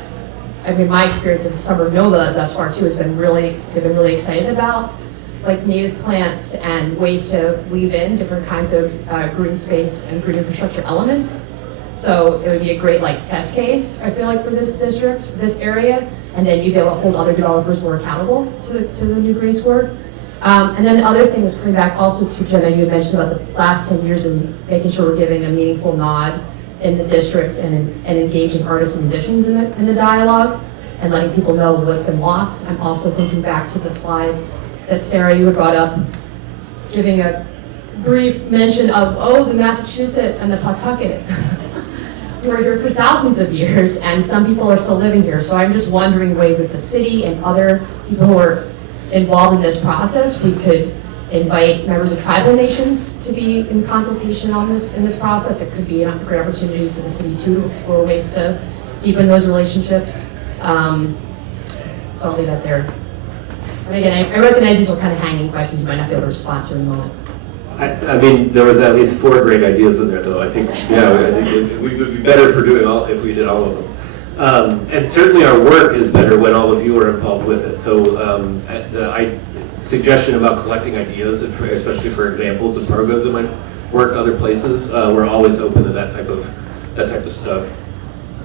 mean, my experience of Summer Nova thus far too has been they've been really excited about like native plants and ways to weave in different kinds of green space and green infrastructure elements. So it would be a great like test case, I feel like, for this district, this area, and then you'd be able to hold other developers more accountable to the new green score. And then the other thing is coming back also to Jenna, you had mentioned about the last 10 years and making sure we're giving a meaningful nod in the district and engaging artists and musicians in the dialogue and letting people know what's been lost. I'm also thinking back to the slides that Sarah, you had brought up, giving a brief mention of, oh, the Massachusetts and the Pawtucket were here for thousands of years, and some people are still living here. So I'm just wondering ways that the city and other people who are involved in this process, we could invite members of tribal nations to be in consultation on this, in this process. It could be a great opportunity for the city too to explore ways to deepen those relationships. So I'll leave that there. But again, I recognize these are kind of hanging questions you might not be able to respond to in a moment. I mean, there was at least 4 great ideas in there, though. I think, yeah, I think it would be better for doing all if we did all of them. And certainly our work is better when all of you are involved with it. So the suggestion about collecting ideas, especially for examples of programs that might work other places, we're always open to that type of stuff.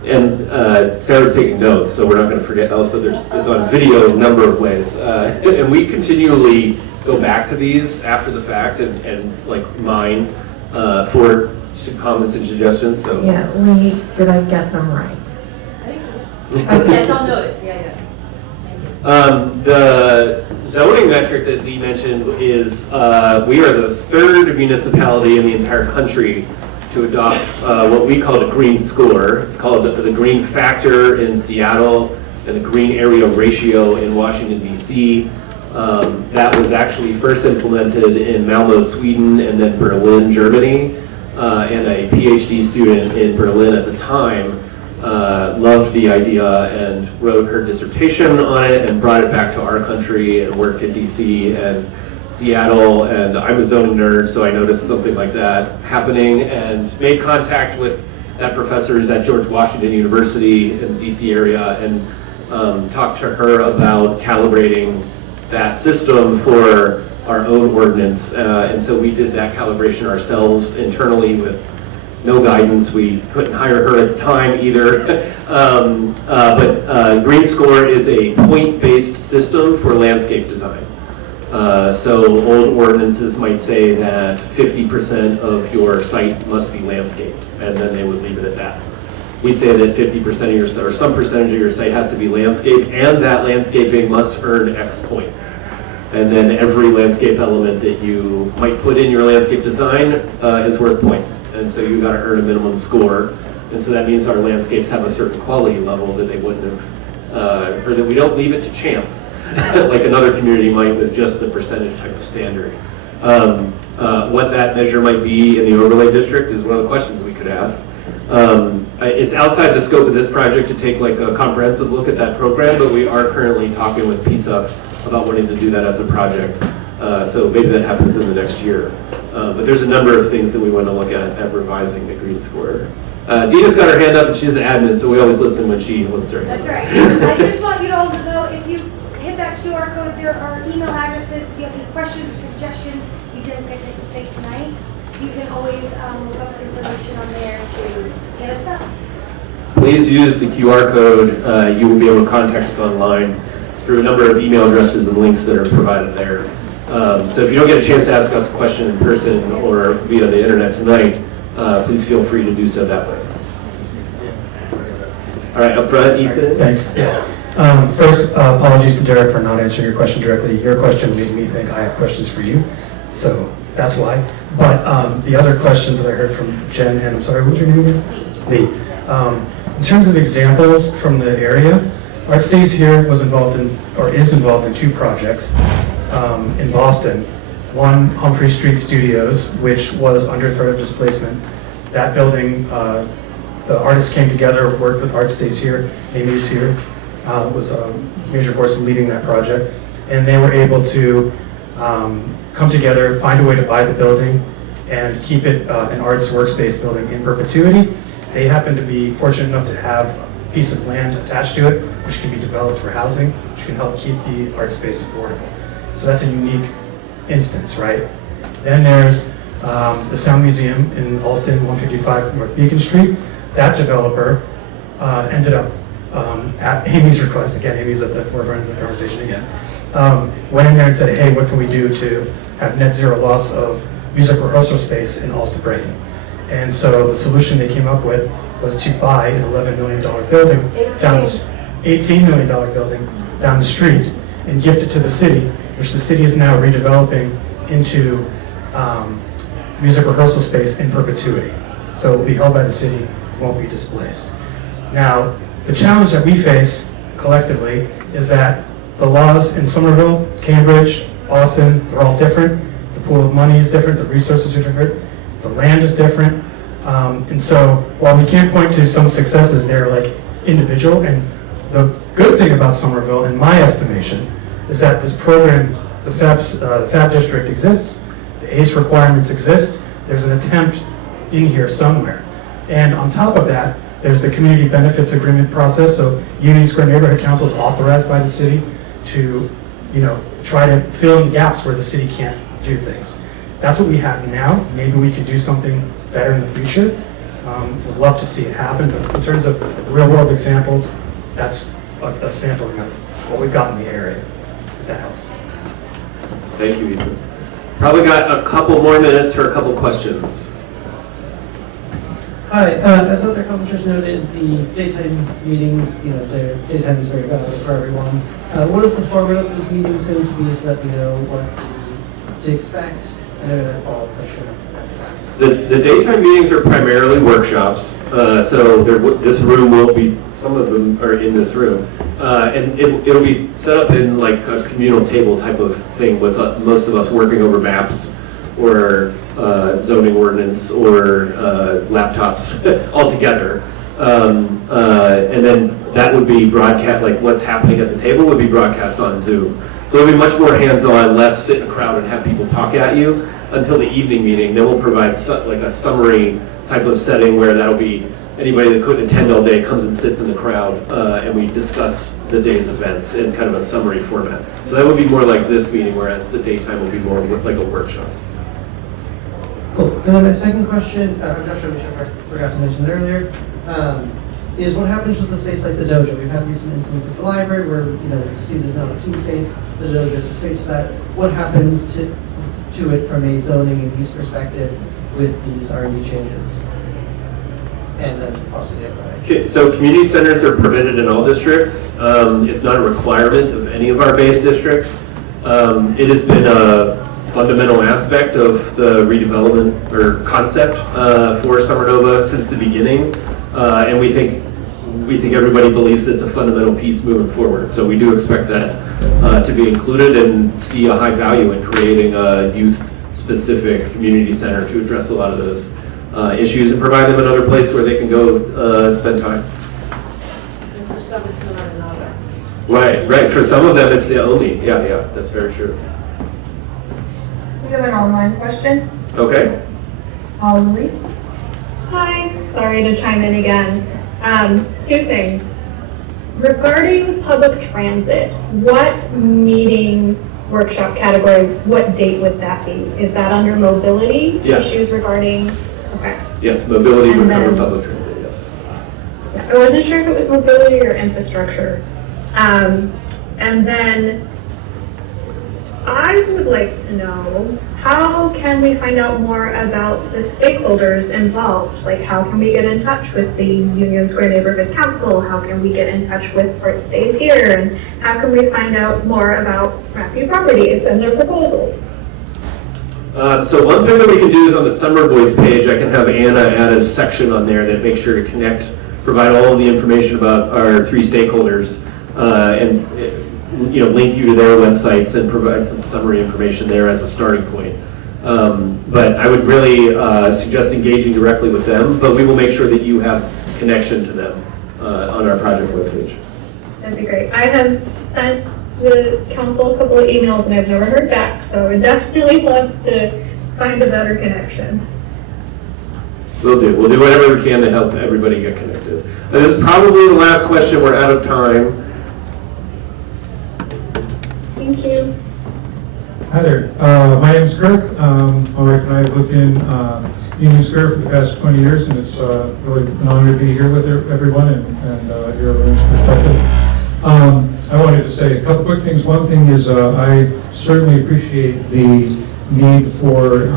And Sarah's taking notes, so we're not going to forget. Also, it's on video a number of ways, and we continually go back to these after the fact and like mine for comments and suggestions. So yeah, Lee, did I get them right? I think so. Yes, I'll note it. Yeah. The zoning metric that Lee mentioned is we are the 3rd municipality in the entire country to adopt what we call a green score. It's called the green factor in Seattle and the green area ratio in Washington, D.C. That was actually first implemented in Malmo, Sweden, and then Berlin, Germany. And a PhD student in Berlin at the time loved the idea and wrote her dissertation on it and brought it back to our country and worked in DC and Seattle. And I'm a zoning nerd, so I noticed something like that happening and made contact with that professor at George Washington University in the DC area and talked to her about calibrating that system for our own ordinance. And so we did that calibration ourselves internally with no guidance. We couldn't hire her at the time either. But Green Score is a point-based system for landscape design. So old ordinances might say that 50% of your site must be landscaped, and then they would leave it at that. We say that 50% of your, or some percentage of your site has to be landscaped, and that landscaping must earn X points. And then every landscape element that you might put in your landscape design is worth points. And so you got to earn a minimum score. And so that means our landscapes have a certain quality level that they wouldn't have, or that we don't leave it to chance, like another community might with just the percentage type of standard. What that measure might be in the overlay district is one of the questions we could ask. It's outside the scope of this project to take like a comprehensive look at that program, but we are currently talking with PSUF about wanting to do that as a project. So maybe that happens in the next year. But there's a number of things that we want to look at revising the green score. Dina's got her hand up, and she's the admin, so we always listen when she looks her hand. That's right. I just want you all to know, if you hit that QR code, there are email addresses. If you have any questions or suggestions you didn't get to say tonight, you can always look up information on there to hit us up. Please use the QR code. You will be able to contact us online through a number of email addresses and links that are provided there. So if you don't get a chance to ask us a question in person or via the internet tonight, please feel free to do so that way. All right, up front, Ethan. Thanks. First, apologies to Derek for not answering your question directly. Your question made me think I have questions for you, so that's why. But the other questions that I heard from Jen, and I'm sorry, what was your name again? Lee. In terms of examples from the area, Art Stays Here was involved in, or is involved in 2 projects in Boston. One, Humphrey Street Studios, which was under threat of displacement. That building, the artists came together, worked with Art Stays Here, Amy's here, was a major force in leading that project. And they were able to come together, find a way to buy the building, and keep it an arts workspace building in perpetuity. They happen to be fortunate enough to have a piece of land attached to it, which can be developed for housing, which can help keep the art space affordable. So that's a unique instance, right? Then there's the Sound Museum in Alston, 155 North Beacon Street. That developer ended up, at Amy's request, again, Amy's at the forefront of this conversation again, went in there and said, hey, what can we do to have net zero loss of music rehearsal space in Alston Brighton? And so the solution they came up with was to buy an $11 million building, $18 million building down the street and gift it to the city, which the city is now redeveloping into music rehearsal space in perpetuity. So it will be held by the city, won't be displaced. Now, the challenge that we face collectively is that the laws in Somerville, Cambridge, Austin, they're all different. The pool of money is different, the resources are different, the land is different. And so while we can't point to some successes, they're like individual. And the good thing about Somerville, in my estimation, is that this program, the FAB district exists, the ACE requirements exist, there's an attempt in here somewhere. And on top of that, there's the community benefits agreement process. So Union Square Neighborhood Council is authorized by the city to, try to fill in gaps where the city can't do things. That's what we have now. Maybe we could do something better in the future. Would love to see it happen, but in terms of real world examples, that's a sampling of what we've got in the area, if that helps. Thank you, Ethan. Probably got a couple more minutes for a couple questions. Hi, as other commenters noted, the daytime meetings, their daytime is very valuable for everyone. What is the format of those meetings going to be so that we know what to expect? And then a follow-up question after that. The daytime meetings are primarily workshops, so this room will be, some of them are in this room, and it'll be set up in like a communal table type of thing with most of us working over maps or zoning ordinance or laptops all together. And then that would be broadcast, like what's happening at the table would be broadcast on Zoom. So it'll be much more hands-on, less sit in a crowd and have people talk at you until the evening meeting. Then we'll provide like a summary type of setting where that'll be anybody that couldn't attend all day comes and sits in the crowd and we discuss the day's events in kind of a summary format. So that would be more like this meeting, whereas the daytime will be more like a workshop. Cool. And then my second question, I'm not sure if I forgot to mention it earlier, is what happens with a space like the dojo? We've had recent instances at the library where, you see there's not enough team space, the dojo is space for that. What happens to it from a zoning and use perspective with these R&D changes? And then possibly the other way. Okay, so community centers are permitted in all districts. It's not a requirement of any of our base districts. It has been a fundamental aspect of the redevelopment or concept for Summer Nova since the beginning, and we think everybody believes it's a fundamental piece moving forward. So we do expect that to be included and see a high value in creating a youth-specific community center to address a lot of those issues and provide them another place where they can go spend time. And for some, it's not another. Right. For some of them, it's the only. Yeah, that's very true. We have an online question. Okay. Holly. Hi, sorry to chime in again. Two things. Regarding public transit, what meeting workshop category, what date would that be? Is that under mobility? Yes. Issues regarding, okay. Yes, mobility would And cover then- public transit, yes. Yeah, I wasn't sure if it was mobility or infrastructure. And then I would like to know, how can we find out more about the stakeholders involved? Like, how can we get in touch with the Union Square Neighborhood Council? How can we get in touch with Port Stays Here? And how can we find out more about Matthew Properties and their proposals? So one thing that we can do is on the Summer Boys page, I can have Anna add a section on there that makes sure to connect, provide all of the information about our three stakeholders, and link you to their websites and provide some summary information there as a starting point. But I would really suggest engaging directly with them, but we will make sure that you have connection to them on our project webpage. That'd be great. I have sent the council a couple of emails and I've never heard back, so I would definitely love to find a better connection. We'll do whatever we can to help everybody get connected. And this is probably the last question. We're out of time. Thank you. Hi there. My name's Kirk. My wife and I have lived in Union Square for the past 20 years, and it's really an honor to be here with everyone and hear everyone's perspective. I wanted to say a couple quick things. One thing is I certainly appreciate the need for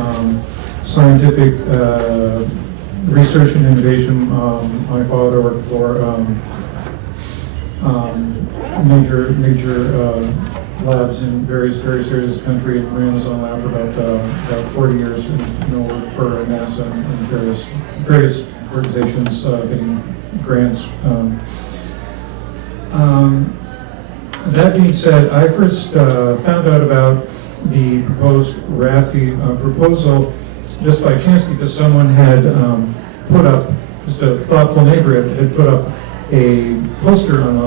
scientific research and innovation. My father worked for major labs in various areas of the country, and ran his own lab for about 40 years, and worked for NASA and various organizations getting grants. That being said, I first found out about the proposed RAFI proposal just by chance because someone had put up, just a thoughtful neighbor had put up a poster on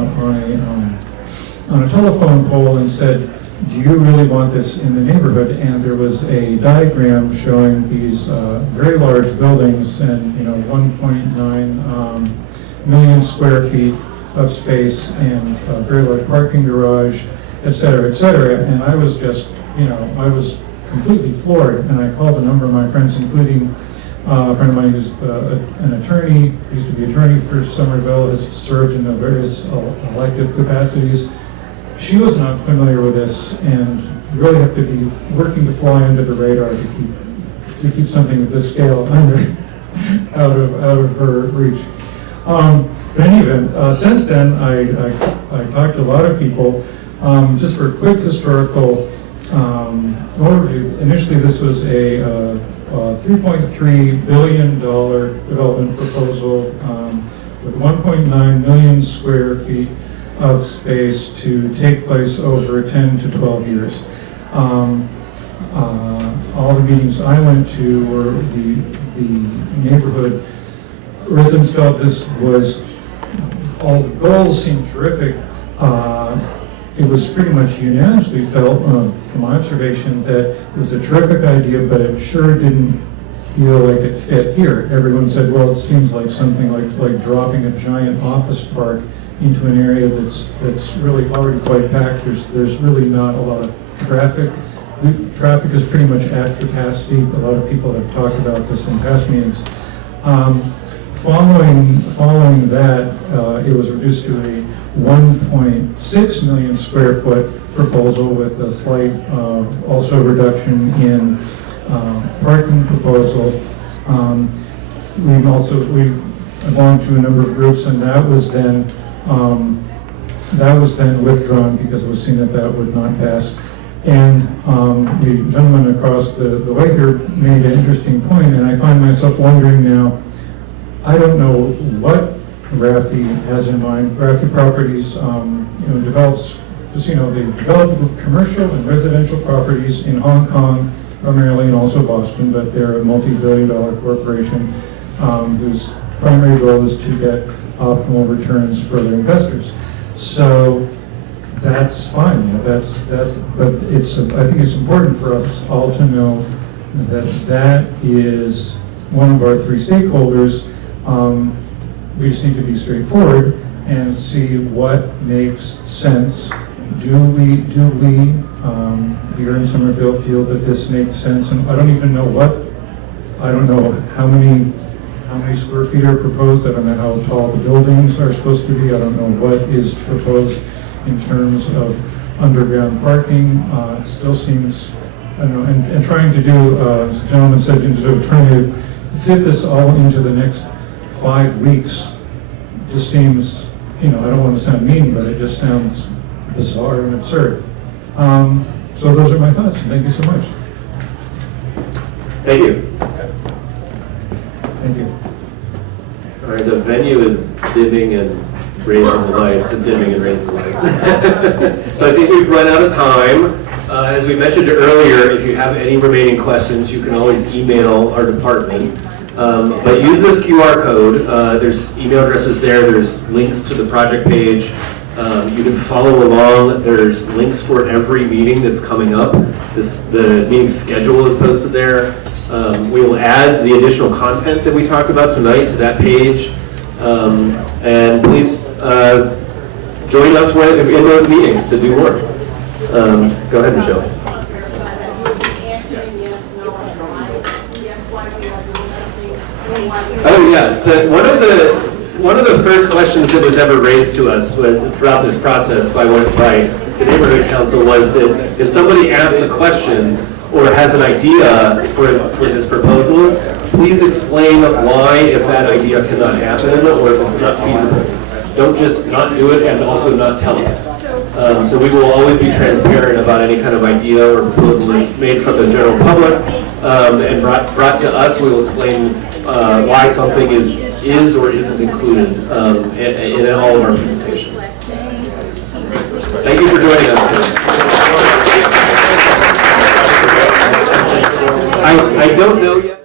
a telephone pole and said, "Do you really want this in the neighborhood?" And there was a diagram showing these very large buildings and 1.9 million square feet of space and a very large parking garage, et cetera, et cetera. And I was just, I was completely floored. And I called a number of my friends, including a friend of mine who's an attorney, used to be attorney for Somerville, has served in various elective capacities. She was not familiar with this, and you really have to be working to fly under the radar to keep something of this scale out of her reach. But in any event, since then I talked to a lot of people. Just for a quick historical overview, initially this was a $3.3 billion development proposal with 1.9 million square feet of space to take place over 10 to 12 years. All the meetings I went to were the neighborhood residents felt this was, all the goals seemed terrific. It was pretty much unanimously felt, from my observation, that it was a terrific idea, but it sure didn't feel like it fit here. Everyone said, well, it seems like something like dropping a giant office park into an area that's really already quite packed. There's really not a lot of traffic. Traffic is pretty much at capacity. A lot of people have talked about this in past meetings. Following that, it was reduced to a 1.6 million square foot proposal with a slight also reduction in parking proposal. We've belonged to a number of groups, and that was then withdrawn because it was seen that would not pass. And the gentleman across the way here made an interesting point, and I find myself wondering now, I don't know what Raffi has in mind. Raffi Properties, develops, they develop commercial and residential properties in Hong Kong, primarily, and also Boston, but they're a multi-billion-dollar corporation whose primary goal is to get optimal returns for their investors. So that's fine. But I think it's important for us all to know that is one of our three stakeholders. We just need to be straightforward and see what makes sense. Do we here in Somerville feel that this makes sense? And I don't even know how many square feet are proposed. I don't know how tall the buildings are supposed to be. I don't know what is proposed in terms of underground parking. It still seems, I don't know, and trying to do, as the gentleman said, trying to fit this all into the next 5 weeks just seems, I don't want to sound mean, but it just sounds bizarre and absurd. So those are my thoughts. Thank you so much. Thank you. Thank you. All right, the venue is dimming and raising the lights and dimming and raising the lights. So I think we've run out of time. As we mentioned earlier, if you have any remaining questions, you can always email our department. But use this QR code. There's email addresses there. There's links to the project page. You can follow along. There's links for every meeting that's coming up. The meeting schedule is posted there. We will add the additional content that we talked about tonight to that page. And please join us in those meetings to do more. Go ahead, Michelle. Oh yes, one of the first questions that was ever raised to us throughout this process by the neighborhood council was that if somebody asks a question or has an idea for this proposal, please explain why, if that idea cannot happen or if it's not feasible. Don't just not do it and also not tell us. So we will always be transparent about any kind of idea or proposal that's made from the general public and brought to us. We will explain why something is or isn't included in all of our presentations. Thank you for joining us today. I don't know yet.